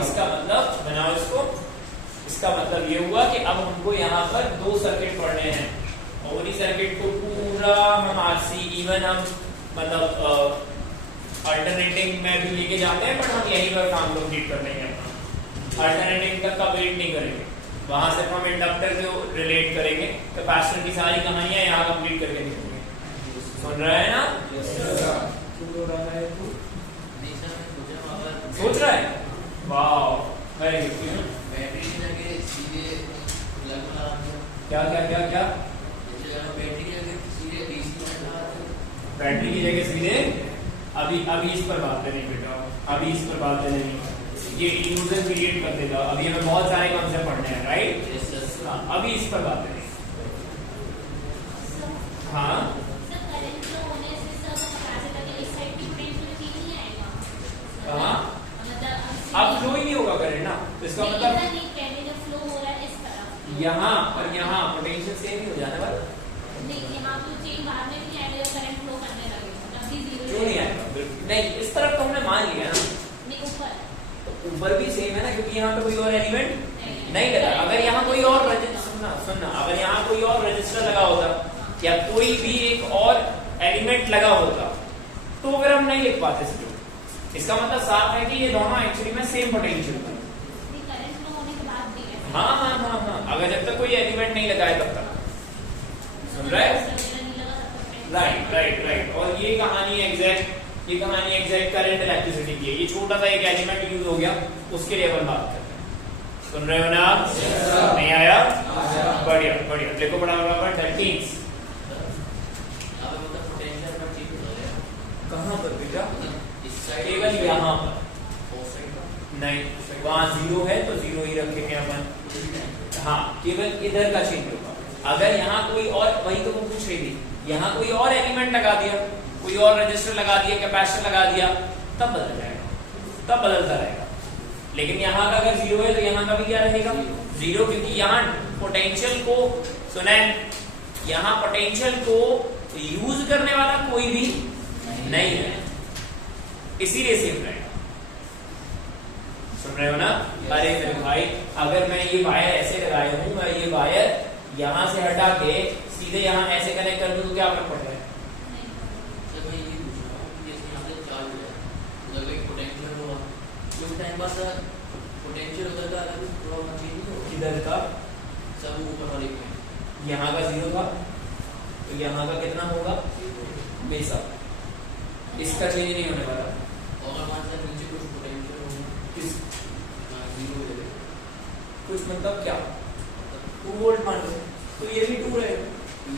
इसका मतलब बनाओ इसको। इसका मतलब ये हुआ कि अब हमको यहाँ पर दो सर्किट पढ़ने हैं, और उन्हीं सर्किट को पूरा हम आरसी इवन हम मतलब अल्टरनेटिंग में भी लेके जाते हैं, पर हम यहीं पर काम कंप्लीट कर लेंगे अपना। अल्टरनेटिंग तक का वेट नहीं करेंगे, वहां से हम इंडक्टर को रिलेट करेंगे, कैपेसिटर की सारी कहानियां यहाँ कंप्लीट करके निकलेंगे। सुन रहा है ना? क्यों रहा है तू? सोच रहा है? Wow, very good. बैटरी की जगह सीधे प्लग लगा दो। क्या क्या क्या क्या? बैटरी की जगह सीधे डीसी में लगा दो। बैटरी की जगह सीधे अभी इस पर बात करें बेटा, अभी इस पर बात करें नहीं, ये इल्यूजन क्रिएट कर देगा। अभी हमें बहुत सारे कॉन्सेप्ट पढ़ने हैं, राइट? Yes sir. हाँ, अभी इस पर बात करें। हाँ हाँ, अब फ्लो ही नहीं होगा करंट ना, तो इसका मतलब यहाँ और यहाँ पोटेंशियल सेम ही हो जाने वाला। क्यों नहीं आएगा? नहीं, इस तरफ तो हमने मान लिया ना, तो ऊपर भी सेम है ना, क्योंकि यहाँ पे कोई और एलिमेंट नहीं लगा। अगर यहाँ कोई और सुनना, अगर यहाँ कोई और रजिस्टर लगा होता या कोई भी एक और एलिमेंट लगा होता तो फिर हम नहीं लिख पाते स्लोप। इसका मतलब साफ है कि ये दोनों एक्चुअली में सेम पोटेंशियल था। हाँ हाँ हाँ हाँ, अगर जब तक कोई एलिमेंट नहीं लगा है तब तक। सुन रहे? Right right right. और ये कहानी एग्जैक्ट करंट इलेक्ट्रिसिटी की है। ये छोटा सा एक एलिमेंट यूज हो गया, उसके लिए अपन बात करते हैं। सुन रहे हो ना आप? नहीं आया? बढ़िया बढ़िया। देखो बड़ा बराबर 13 कहाँ पर बेटा? केवल यहाँ पर नहीं, वहाँ 0 है तो 0 ही रखेंगे अपन। हाँ, केवल इधर का चेंज होगा। अगर यहाँ कोई और, वही तो वो पूछ रही थी, यहाँ कोई और एलिमेंट लगा दिया, कोई और रजिस्टर लगा दिया, कैपेसिटर लगा दिया, तब बदल जाएगा, तब बदलता रहेगा। लेकिन यहाँ का अगर 0 है तो यहाँ का भी क्या रहेगा? 0, क्योंकि यहाँ पोटेंशियल को सुने, यहाँ पोटेंशियल को यूज करने वाला कोई भी नहीं है, इसीलिए सेम रहेगा। सुन रहे हो ना? अरे मेरे भाई, अगर मैं ये वायर ऐसे लगाया हूँ, मैं ये वायर यहाँ से हटा के सीधे यहाँ ऐसे कनेक्ट कर दूं तो क्या फर्क पड़ रहा है? किधर का? सब ऊपर वाले यहाँ का 0 था तो यहाँ का कितना होगा? बेशक इसका चेंज नहीं होने वाला। और नीचे कुछ पोटेंशियल होगा, किस 0 है कुछ मतलब क्या? 2 वोल्ट मान लो तो ये भी 2 रहेगा,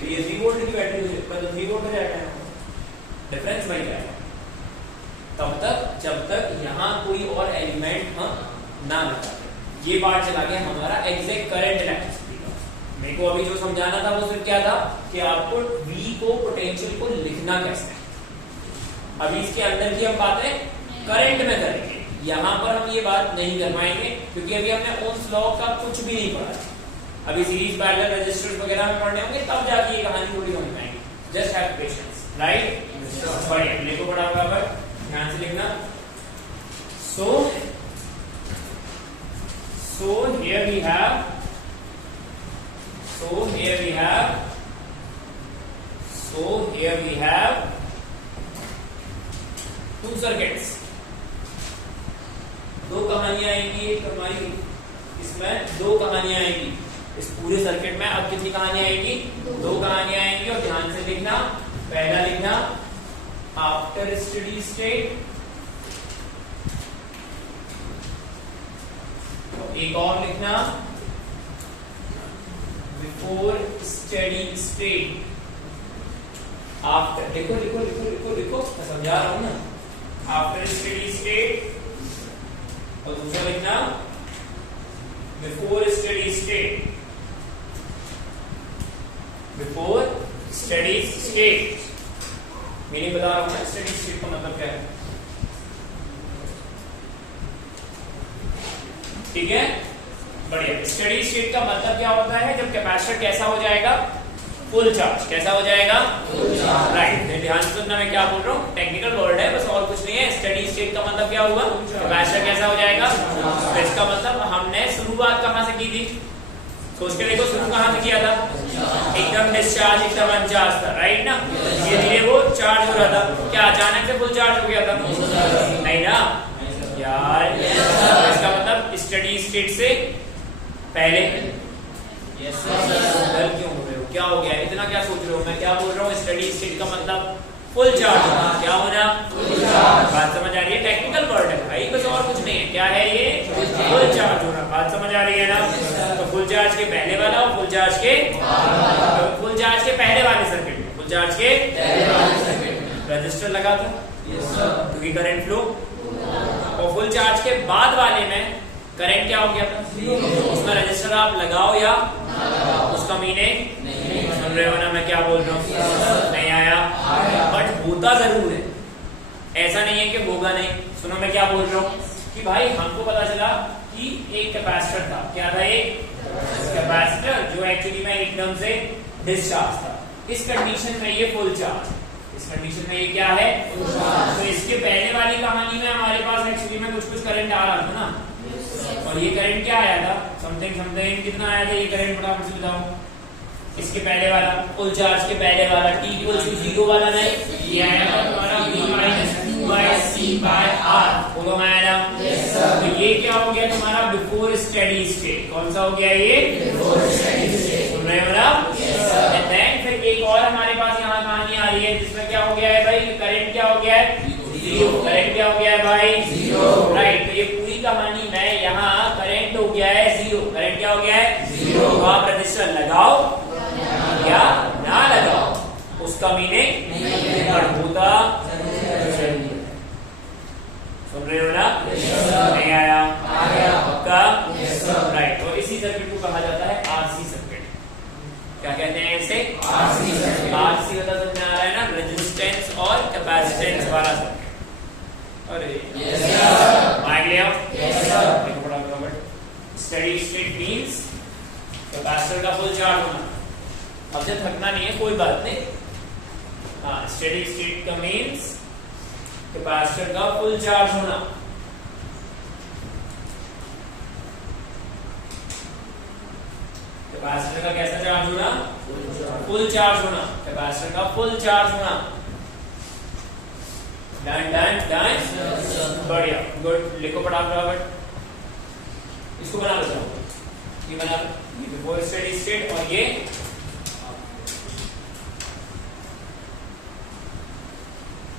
ये 3 वोल्ट की बैटरी हो जाएगी, मतलब 3 वोल्ट हो जाएगा। डिफरेंस बन जाएगा तब तक जब तक यहाँ कोई और एलिमेंट हम ना लगा दें। ये पार्ट चला गया हमारा एग्जैक्ट करंट इलेक्ट्रिसिटी का। मेरे को अभी जो समझाना था वो सिर्फ क्या था कि आपको V को, पोटेंशियल को लिखना कैसे है। अभी इसके अंदर की हम बातें करंट में करेंगे, यहाँ पर हम ये बात नहीं कर पाएंगे क्योंकि अभी हमने ओम्स लॉ का कुछ भी नहीं पढ़ा। अभी सीरीज पैरेलल रेजिस्टर्स वगैरह में पढ़ने होंगे, तब जाके ये कहानी थोड़ी समझ में आएगी। Just have patience, right? बढ़िया, देखो बड़ा बराबर ध्यान से लिखना। So here we have two circuits। दो कहानियां आएंगी, एक हमारी इसमें 2 कहानियां आएंगी। इस पूरे सर्किट में अब कितनी कहानियां आएंगी? 2 कहानियां आएंगी। और ध्यान से लिखना, पहला लिखना आफ्टर स्टडी स्टेट, एक और लिखना बिफोर स्टडी स्टेट। आफ्टर लिखो लिखो लिखो लिखो लिखो, मैं समझा रहा हूं ना। आफ्टर स्टडी स्टेट, और दूसरा लिखना before steady state. Before steady state meaning बता रहा हूं ना। स्टडी स्टेट का मतलब क्या है? ठीक है, बढ़िया। स्टडी स्टेट का मतलब क्या होता है? जब कैपेसिटर कैसा हो जाएगा? Full charge. कैसा हो जाएगा? राइट। ध्यान से सुनना, मैं क्या बोल रहा हूँ, टेक्निकल वर्ड है बस, और कुछ नहीं है। स्टडी स्टेट का मतलब क्या हुआ? कैपेसिटर कैसा हो जाएगा? तो इसका मतलब हमने शुरुआत कहां से की थी? सोच के देखो, शुरू कहां से किया था? एकदम डिस्चार्ज, एकदम अनचार्ज था, राइट ना? धीरे धीरे वो चार्ज हो रहा था। क्या अचानक से फुल चार्ज हो गया था? नहीं ना यार। इसका मतलब स्टडी स्टेट से पहले। यस सर, क्यों हो रहे हो? क्या हो गया? इतना क्या सोच रहे हो? मैं क्या बोल रहा हूँ, स्टडी स्टेट का मतलब फुल चार्ज होना। क्या होना? Full charge. बात समझ आ रही है? टेक्निकल वर्ड है भाई, कुछ और कुछ नहीं है। क्या है ये? फुल चार्ज होना। बात समझ आ रही है ना? तो फुल चार्ज के पहले वाला और फुल चार्ज के फुल चार्ज के पहले वाले सर्किट में, फुल चार्ज के पहले वाले सर्किट में रजिस्टर लगा था, क्योंकि करंट फ्लो। और फुल चार्ज के बाद वाले में करंट क्या हो गया था? उसमें रजिस्टर आप लगाओ या उसका मीनिंग नहीं। सुन रहे हो ना मैं क्या बोल रहा हूँ? नहीं आया? बट होता जरूर है, ऐसा नहीं है कि होगा नहीं। सुनो मैं क्या बोल रहा हूँ कि भाई हमको पता चला कि एक कैपेसिटर था। क्या था? एक कैपेसिटर जो एक्चुअली में एकदम से डिस्चार्ज था। इस कंडीशन में ये फुल चार्ज, इस कंडीशन में ये क्या है? तो इसके पहले वाली कहानी में हमारे पास एक्चुअली में कुछ करंट आ रहा था ना, और ये करंट क्या आया था? समथिंग समथिंग समथिंग कितना आया था ये करंट, फटाफट से बताओ। इसके पहले वाला फुल चार्ज के पहले वाला t इक्वल टू 0 वाला नहीं, ये आया था तुम्हारा v माइनस 2/c/r, बोलो मैडम। तो ये क्या हो गया तुम्हारा बिफोर स्टेडी स्टेट। कौन सा हो गया ये? Before steady state. सुन रहे हो ना? एंड देन फिर एक और हमारे पास यहाँ कहानी आ रही है जिसमें क्या हो गया है भाई, करंट क्या हो गया है? 0। करंट क्या हो गया है भाई? 0। राइट। तो ये पूरी कहानी में यहाँ करंट हो गया है 0। करंट क्या हो गया है? 0। तो आप रजिस्टर लगाओ या ना लगाओ उसका मीनिंग होता। सुन रहे हो ना? नहीं आया? पक्का? राइट। और इसी सर्किट को कहा जाता है आरसी सर्किट। क्या कहते हैं इसे? RC circuit. आरसी मतलब समझ में आ रहा है ना, रेजिस्टेंस और कैपेसिटेंस वाला सर्किट। अरे यस सर, माइक ले आओ। Yes sir. देखो फटाफट, स्टेडी स्टेट मींस कैपेसिटर का फुल चार्ज होना। अब से थकना नहीं है, कोई बात नहीं। हाँ, स्टेडी स्टेट का मींस कैपेसिटर का फुल चार्ज होना। कैपेसिटर का कैसा चार्ज होना? फुल चार्ज होना। कैपेसिटर का फुल चार्ज होना। डन डन डन, बढ़िया, गुड। लिखो फटाफट, इसको बना लो। ये बना लो, ये बिफोर स्टेडी स्टेट और ये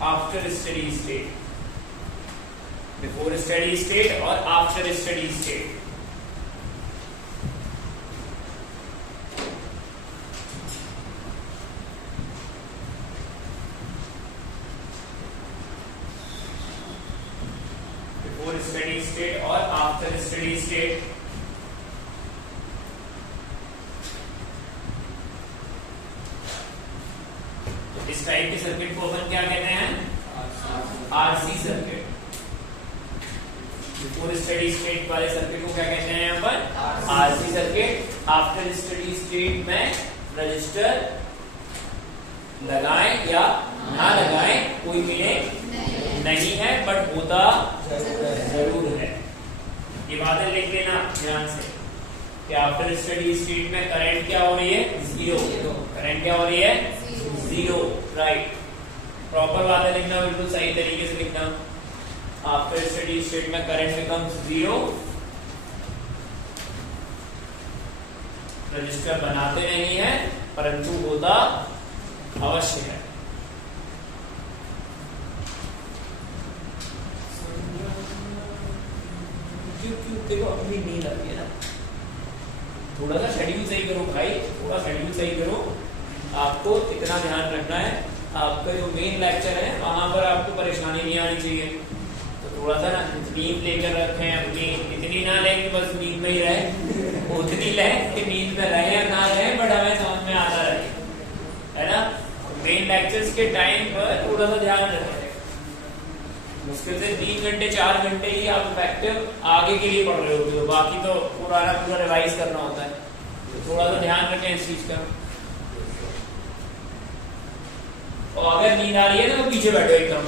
after steady state. Before steady state और after steady state. Before steady state और आफ्टर स्टेडी स्टेट। इस टाइप के सर्किट को अपन क्या कहते हैं? RC circuit. Before steady state वाले सर्किट को क्या कहते हैं अपन? RC circuit. After steady state में रजिस्टर लगाएं या ना लगाएं कोई मीनिंग नहीं है, बट होता जरूर है। ये बातें लिख लेना ध्यान से कि आफ्टर स्टेडी स्टेट में करंट क्या हो रही है? 0। करंट क्या हो रही है? 0। राइट। प्रॉपर बातें लिखना, बिल्कुल सही तरीके से लिखना। आफ्टर स्टेडी स्टेट में करंट बिकम्स 0। रजिस्टर बनाते नहीं है परंतु होता अवश्य है। देखो अपनी नींद आ रही है ना, थोड़ा सा शेड्यूल सही करो भाई, थोड़ा शेड्यूल सही करो। आपको इतना ध्यान रखना है, आपका जो मेन लेक्चर है वहां पर आपको परेशानी नहीं आनी चाहिए। तो थोड़ा सा ना नींद लेकर रखें अपनी, इतनी ना लें कि बस नींद में ही रहे, उतनी लें कि नींद में रहे या ना रहे बट हमें समझ में आता रहे, है ना। मेन लेक्चर्स के टाइम पर थोड़ा सा ध्यान रखें। मुश्किल से 3 घंटे 4 घंटे ही आप इफेक्टिव आगे के लिए पढ़ रहे होते हो, बाकी तो पूरा रिवाइज करना होता है। तो थोड़ा सा ध्यान रखें इस चीज का। और अगर नींद आ रही है ना तो पीछे बैठो एकदम।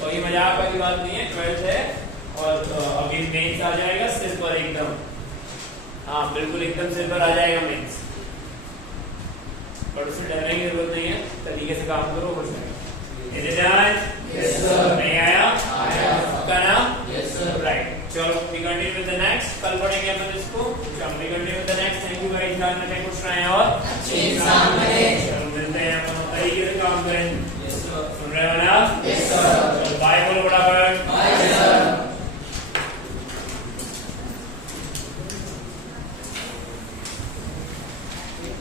तो ये मजाक वाली बात नहीं है, 12th है और अभी मेंस आ जाएगा सिर पर एकदम। हाँ बिल्कुल एकदम सिर पर आ जाएगा मेंस, पर उससे डरने की जरूरत नहीं है, तरीके से काम करो हो जाएगा। नहीं आया? आपका नाम? राइट। चलो we continue with the next, कल पढ़ेंगे अपन इसको। चलो we continue with the next। Thank you guys, ध्यान रखें, खुश रहें और अच्छे एग्जाम करें। चलो मिलते हैं अपन तरीके से काम करें। सुन रहे हो ना? बाय बोलो बड़ा